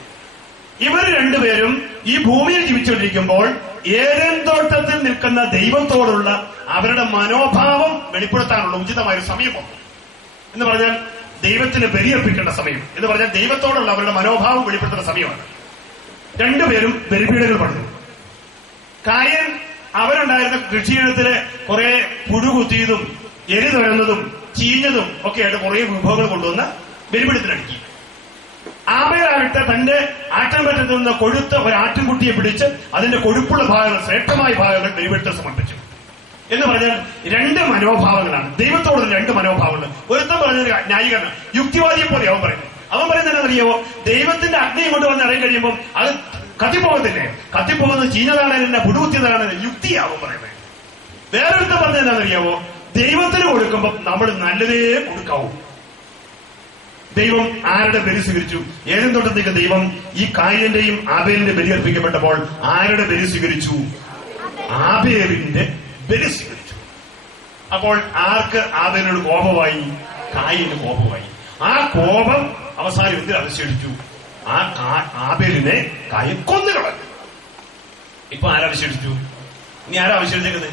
ഇവർ 2 പേരും ഈ ഭൂമിയിൽ ജീവിച്ചുകൊണ്ടിരിക്കുമ്പോൾ ഏദൻ തോട്ടത്തിൽ നിൽക്കുന്ന ദൈവത്തോടുള്ള അവരുടെ മനോഭാവം വെളിപ്പെടുത്താനുള്ള ഉചിതമായ സമയമോ എന്ന് പറഞ്ഞാൽ ദൈവത്തിന് ബലിയർപ്പിക്കേണ്ട സമയം എന്ന് പറഞ്ഞാൽ ദൈവത്തോടുള്ള അവരുടെ മനോഭാവം വെളിപ്പെടുത്തുന്ന സമയമാണ്. 2 പേരും ബലിപീഠങ്ങൾ പണിതു. കായേൻ അവരുണ്ടായിരുന്ന കൃഷിയിടത്തില് കുറെ പുഴുകുത്തിയതും എരി തുരന്നതും ചീഞ്ഞതും ഒക്കെയായിട്ട് കുറെ വിഭവങ്ങൾ കൊണ്ടുവന്ന് ബലിപീഠത്തിലടുക്കി. ആബേലാകട്ടെ തന്റെ ആട്ടിൻപറ്റത്തിൽ നിന്ന് കൊഴുത്ത ഒരു ആട്ടിൻകുട്ടിയെ പിടിച്ച് അതിന്റെ കൊഴുപ്പുള്ള ഭാഗങ്ങൾ, ശ്രേഷ്ഠമായ ഭാഗങ്ങൾ ബലിപീഠത്തിൽ സമർപ്പിച്ചു. എന്ന് പറഞ്ഞാൽ 2 മനോഭാവങ്ങളാണ്. ദൈവത്തോടുള്ള 2 മനോഭാവങ്ങൾ. ഒരുത്തം പറഞ്ഞ ന്യായീകരണം യുക്തിവാദിയെ പോലെ അവൻ പറയുന്നത്. അവൻ പറയുന്നത് അറിയാമോ? ദൈവത്തിന്റെ അഗ്നി കൊണ്ട് വന്ന് ഇറങ്ങി കഴിയുമ്പോൾ അത് കത്തിപ്പോകത്തില്ലേ? കത്തിപ്പോകുന്നത് ചീഞ്ഞതാണെന്നെ പുഴുകുത്തിയതാണെന്നെ യുക്തിയാവും പറയുന്നത്. വേറൊരുത്തം പറഞ്ഞത് എന്താണെന്നറിയാമോ? ദൈവത്തിന് കൊടുക്കുമ്പോൾ നമ്മൾ നല്ലതേ കൊടുക്കാവൂ. ദൈവം ആരുടെ ബലി സ്വീകരിച്ചു? ഏദൻ തോട്ടത്തേക്ക് ദൈവം ഈ കായേന്റെയും ആബേലിന്റെ ബലി അർപ്പിക്കപ്പെട്ടപ്പോൾ ആരുടെ ബലി സ്വീകരിച്ചു? ആബേലിന്റെ ബലി സ്വീകരിച്ചു. അപ്പോൾ ആർക്ക് ആബേലിനോട് കോപമായി? കായീന് കോപമായി. ആ കോപം അവസാനം എന്തിൽ അഭിഷേധിച്ചു? ആ ആബേലിനെ കായീൻ കൊന്നുകളഞ്ഞു. ഇപ്പൊ ആരഭിഷേധിച്ചു? ഇനി ആരാ അഭിഷേധിക്കുന്നത്?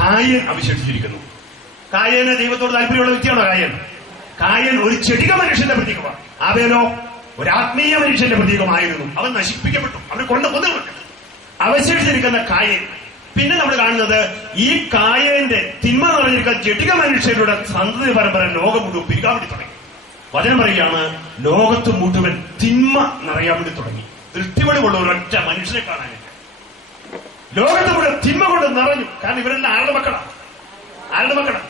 കായീൻ അഭിഷേധിച്ചിരിക്കുന്നു. കായീന് ദൈവത്തോട് താല്പര്യമുള്ള വ്യക്തിയാണോ കായീൻ? കായീൻ ഒരു ചെടിക മനുഷ്യന്റെ പ്രതീകമാണ്. ആബേലോ ഒരു ആത്മീയ മനുഷ്യന്റെ പ്രതീകമായിരുന്നു. അവൻ നശിപ്പിക്കപ്പെട്ടു, അവനെ കൊന്നുകളഞ്ഞു. അവശേഷിച്ചിരിക്കുന്ന കായീൻ. പിന്നെ നമ്മൾ കാണുന്നത് ഈ കായീന്റെ തിന്മ നിറഞ്ഞിരിക്കുന്ന ചെടിക മനുഷ്യരുടെ സന്തതി പരമ്പര ലോകം മുഴുവൻ പിരികാൻ വേണ്ടി തുടങ്ങി. വചനം പറയുകയാണ്, ലോകത്ത് മുഴുവൻ തിന്മ നിറയാൻ വേണ്ടി തുടങ്ങി. ദൃഷ്ടിവെളിവുള്ള ഒരൊറ്റ മനുഷ്യനെ കാണാനില്ല. ലോകത്ത് മുഴുവൻ തിന്മ കൊണ്ട് നിറഞ്ഞു. കാരണം ഇവരെല്ലാം ആരുടെ മക്കളാണ്? ആരുടെ മക്കളാണ്?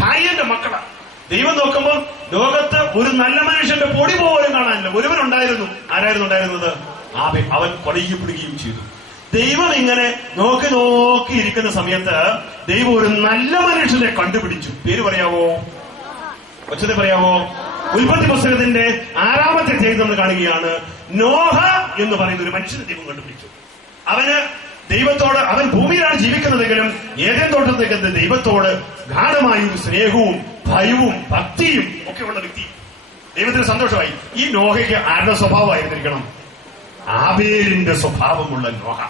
കായീന്റെ മക്കളാണ്. ദൈവം നോക്കുമ്പോൾ ലോകത്ത് ഒരു നല്ല മനുഷ്യന്റെ പൊടി പോലും കാണാനില്ല. ഒരുവനുണ്ടായിരുന്നു. ആരായിരുന്നു ഉണ്ടായിരുന്നത്? ആബേൽ. അവൻ കൊലയിപ്പെടുകയും ചെയ്തു. ദൈവം ഇങ്ങനെ നോക്കി ഇരിക്കുന്ന സമയത്ത് ദൈവം ഒരു നല്ല മനുഷ്യനെ കണ്ടുപിടിച്ചു. പേര് പറയാവോ? ഒച്ചത്തെ പറയാവോ? ഉൽപ്പത്തി പുസ്തകത്തിന്റെ 6-ാമത്തെ അധ്യായം നമ്മൾ കാണുകയാണ്. നോഹ എന്ന് പറയുന്ന ഒരു മനുഷ്യനെ ദൈവം കണ്ടുപിടിച്ചു. അവൻ ഭൂമിയിലാണ് ജീവിക്കുന്നതെങ്കിലും ഏദൻ തോട്ടത്തേക്ക് ദൈവത്തോട് ഗാഢമായ ഒരു സ്നേഹവും ഭയവും ഭക്തിയും ഒക്കെ ഉള്ള വ്യക്തി. ദൈവത്തിന് സന്തോഷമായി. ഈ നോഹയ്ക്ക് ആരുടെ സ്വഭാവമായിരുന്നിരിക്കണം? ആബേലിന്റെ സ്വഭാവമുള്ള നോഹ.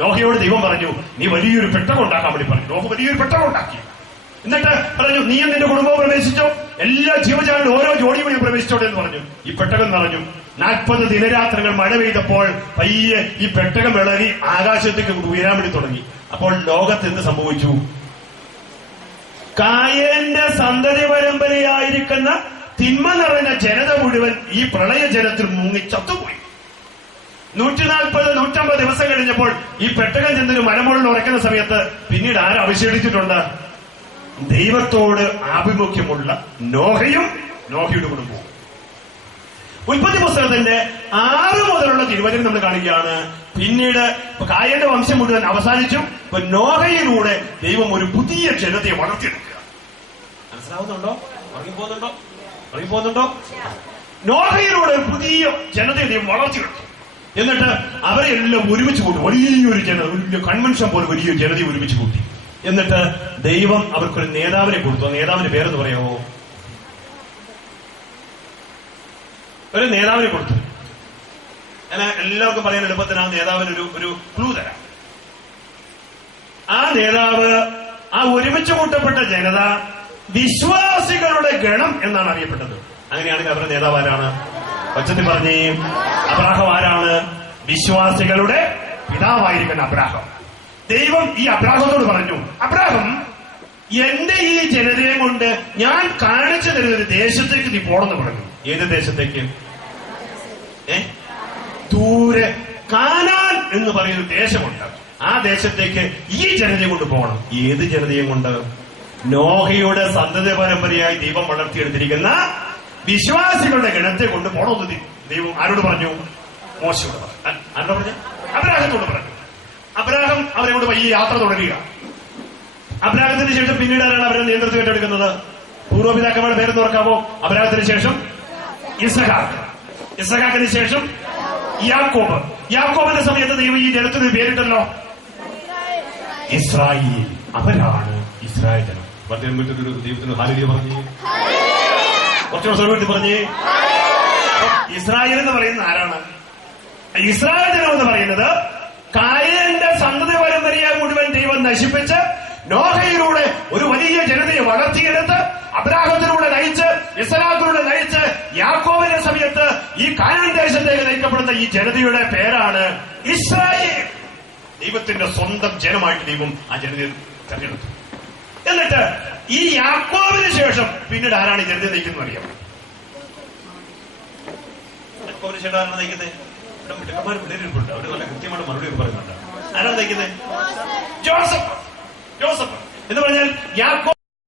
നോഹയോട് ദൈവം പറഞ്ഞു, നീ വലിയൊരു പെട്ടകം ഉണ്ടാക്കാൻ വേണ്ടി പറഞ്ഞു. നോഹ വലിയൊരു പെട്ടകം ഉണ്ടാക്കി. എന്നിട്ട് പറഞ്ഞു, നീ നിന്റെ കുടുംബവും പ്രവേശിച്ചോ, എല്ലാ ജീവജാലങ്ങളും ഓരോ ജോഡി വഴി പ്രവേശിച്ചോട്ടെ എന്ന് പറഞ്ഞു. ഈ പെട്ടകം നിറഞ്ഞു. 40 ദിനരാത്രങ്ങൾ മഴ പെയ്തപ്പോൾ പയ്യെ ഈ പെട്ടകം വിളകി ആകാശത്തേക്ക് ഉയരാൻ വേണ്ടി തുടങ്ങി. അപ്പോൾ ലോകത്ത് എന്ത് സംഭവിച്ചു? കായീന്റെ സന്തതി പരമ്പരയായിരിക്കുന്ന തിന്മ നിറഞ്ഞ ജനത മുഴുവൻ ഈ പ്രളയ ജലത്തിൽ മുങ്ങി ചത്തുപോയി. 140-150 ദിവസം കഴിഞ്ഞപ്പോൾ ഈ പെട്ടകം ചെന്നൊരു മലമുകളിൽ ഉറക്കുന്ന സമയത്ത് പിന്നീട് ആരെ അഭിഷേധിച്ചിട്ടുണ്ട്? ദൈവത്തോട് ആഭിമുഖ്യമുള്ള നോഹയും നോഹയുടെ കുടുംബവും. ഉൽപ്പത്തി പുസ്തകത്തിന്റെ 6 മുതലുള്ള തിരുവചനം നമ്മൾ കാണുകയാണ്. പിന്നീട് കായീന്റെ വംശം മുഴുവൻ അവസാനിച്ചു. ഇപ്പൊ നോഹയിലൂടെ ദൈവം ഒരു പുതിയ ജനതയെ വളർത്തിയെടുക്കുക. മനസ്സിലാവുന്നുണ്ടോ? ഇറങ്ങിപ്പോകുന്നുണ്ടോ? നോഹയിലൂടെ ഒരു പുതിയ ജനതയെ ദൈവം വളർത്തിയെടുത്തു. എന്നിട്ട് അവരെ എല്ലാം ഒരുമിച്ച് കൂട്ടി. വലിയൊരു ജനത, വലിയ കൺവെൻഷൻ പോലെ വലിയൊരു ജനതയെ ഒരുമിച്ച് കൂട്ടി. എന്നിട്ട് ദൈവം അവർക്കൊരു നേതാവിനെ കൊടുത്തു. ആ നേതാവിന്റെ പേരെന്ന് പറയാമോ? ഒരു നേതാവിനെ കൊടുത്തു. ഞാൻ എല്ലാവർക്കും പറയാൻ എളുപ്പത്തിന് ആ നേതാവിന് ഒരു ക്ലൂ തരാം. ആ നേതാവ്, ആ ഒരുമിച്ച് കൂട്ടപ്പെട്ട ജനത വിശ്വാസികളുടെ ഗണം എന്നാണ് അറിയപ്പെട്ടത്. അങ്ങനെയാണെങ്കിൽ അവരുടെ നേതാവ് ആരാണ്? വചനത്തിൽ പറഞ്ഞേ, അബ്രാഹാം ആരാണ്? വിശ്വാസികളുടെ പിതാവായിരിക്കുന്ന അബ്രാഹാം. ദൈവം ഈ അബ്രാഹത്തോട് പറഞ്ഞു, അബ്രാഹാം, എന്റെ ഈ ജനതയെ കൊണ്ട് ഞാൻ കാണിച്ചു തരുന്ന ഒരു ദേശത്തേക്ക് നീ പോണെന്ന് പറഞ്ഞു. ഏത് ദേശത്തേക്ക്? ദൂരെ കാനാൻ എന്ന് പറയുന്ന ദേശമുണ്ട്. ആ ദേശത്തേക്ക് ഈ ജനതയെ കൊണ്ട് പോകണം. ഏത് ജനതയും കൊണ്ട്? നോഹയുടെ സന്തതി പരമ്പരയായി ദൈവം വളർത്തിയെടുത്തിരിക്കുന്ന വിശ്വാസികളുടെ ഗണത്തെ കൊണ്ട് പോണമെന്ന് ദൈവം ആരോട് പറഞ്ഞു? മോശയോട് പറഞ്ഞു. ആരോട് പറഞ്ഞു? അബ്രാഹത്തോട് പറഞ്ഞു. അബ്രാഹാം അവരെ കൊണ്ട് വലിയ യാത്ര തുടരുക. അബ്രാഹത്തിന് ശേഷം പിന്നീട് ആരാണ് അവരെ നേതൃത്വം ഏറ്റെടുക്കുന്നത്? പൂർവ്വപിതാക്കന്മാരുടെ പേരെന്ന് ഓർക്കാമോ? അബ്രാഹത്തിന് ശേഷം ഇസഹാക്ക്, ഇസഹാക്കിന് ശേഷം യാക്കോബ്. യാക്കോബിന്റെ സമയത്ത് ദൈവം ഈ ജനത്തിന് പേരിട്ടല്ലോ, ഇസ്രായേൽ. അവരാണ് ഇസ്രായേൽ ജനം. ദൈവത്തിന് ഹാലേലൂയ പറഞ്ഞേ, കുറച്ചുകൂടെ സ്വരൂപത്തിൽ പറഞ്ഞേ. ഇസ്രായേൽ എന്ന് പറയുന്നത് ആരാണ്? ഇസ്രായേൽ ജനം എന്ന് പറയുന്നത് കായീന്റെ സന്തതി പരമ്പരയെ മുഴുവൻ ദൈവം നശിപ്പിച്ച് നോഹയിലൂടെ ഒരു വലിയ ജനതയെ വളർത്തിയെടുത്ത് അബ്രാഹത്തിലൂടെ നയിച്ച് ഇസ്ഹാക്കിലൂടെ നയിച്ച് യാക്കോബിന്റെ സമയത്ത് ഈ കാനാൻ ദേശത്തേക്ക് നയിക്കപ്പെടുന്ന ഈ ജനതയുടെ പേരാണ് ഇസ്രായേൽ. ദൈവത്തിന്റെ സ്വന്തം ജനമായിട്ട് ദൈവം ആ ജനതയെ തെരഞ്ഞെടുത്തു. എന്നിട്ട് ഈ യാക്കോബിന് ശേഷം പിന്നീട് ആരാണ് ഈ ജനതയെ നയിക്കുന്നത് അറിയാം? യാക്കോബിന് ശേഷം ആരാണ് നയിക്കുന്നത്? ഇവിടെ മിടുക്കന്മാർ പിള്ളേരുണ്ട്. അവർ നല്ല കൃത്യമായിട്ട് മറുപടി പറയുന്നുണ്ട്. ആരാണ് നയിക്കുന്നത്? ജോസഫ്. എന്ന് പറഞ്ഞാൽ യാക്കോബ്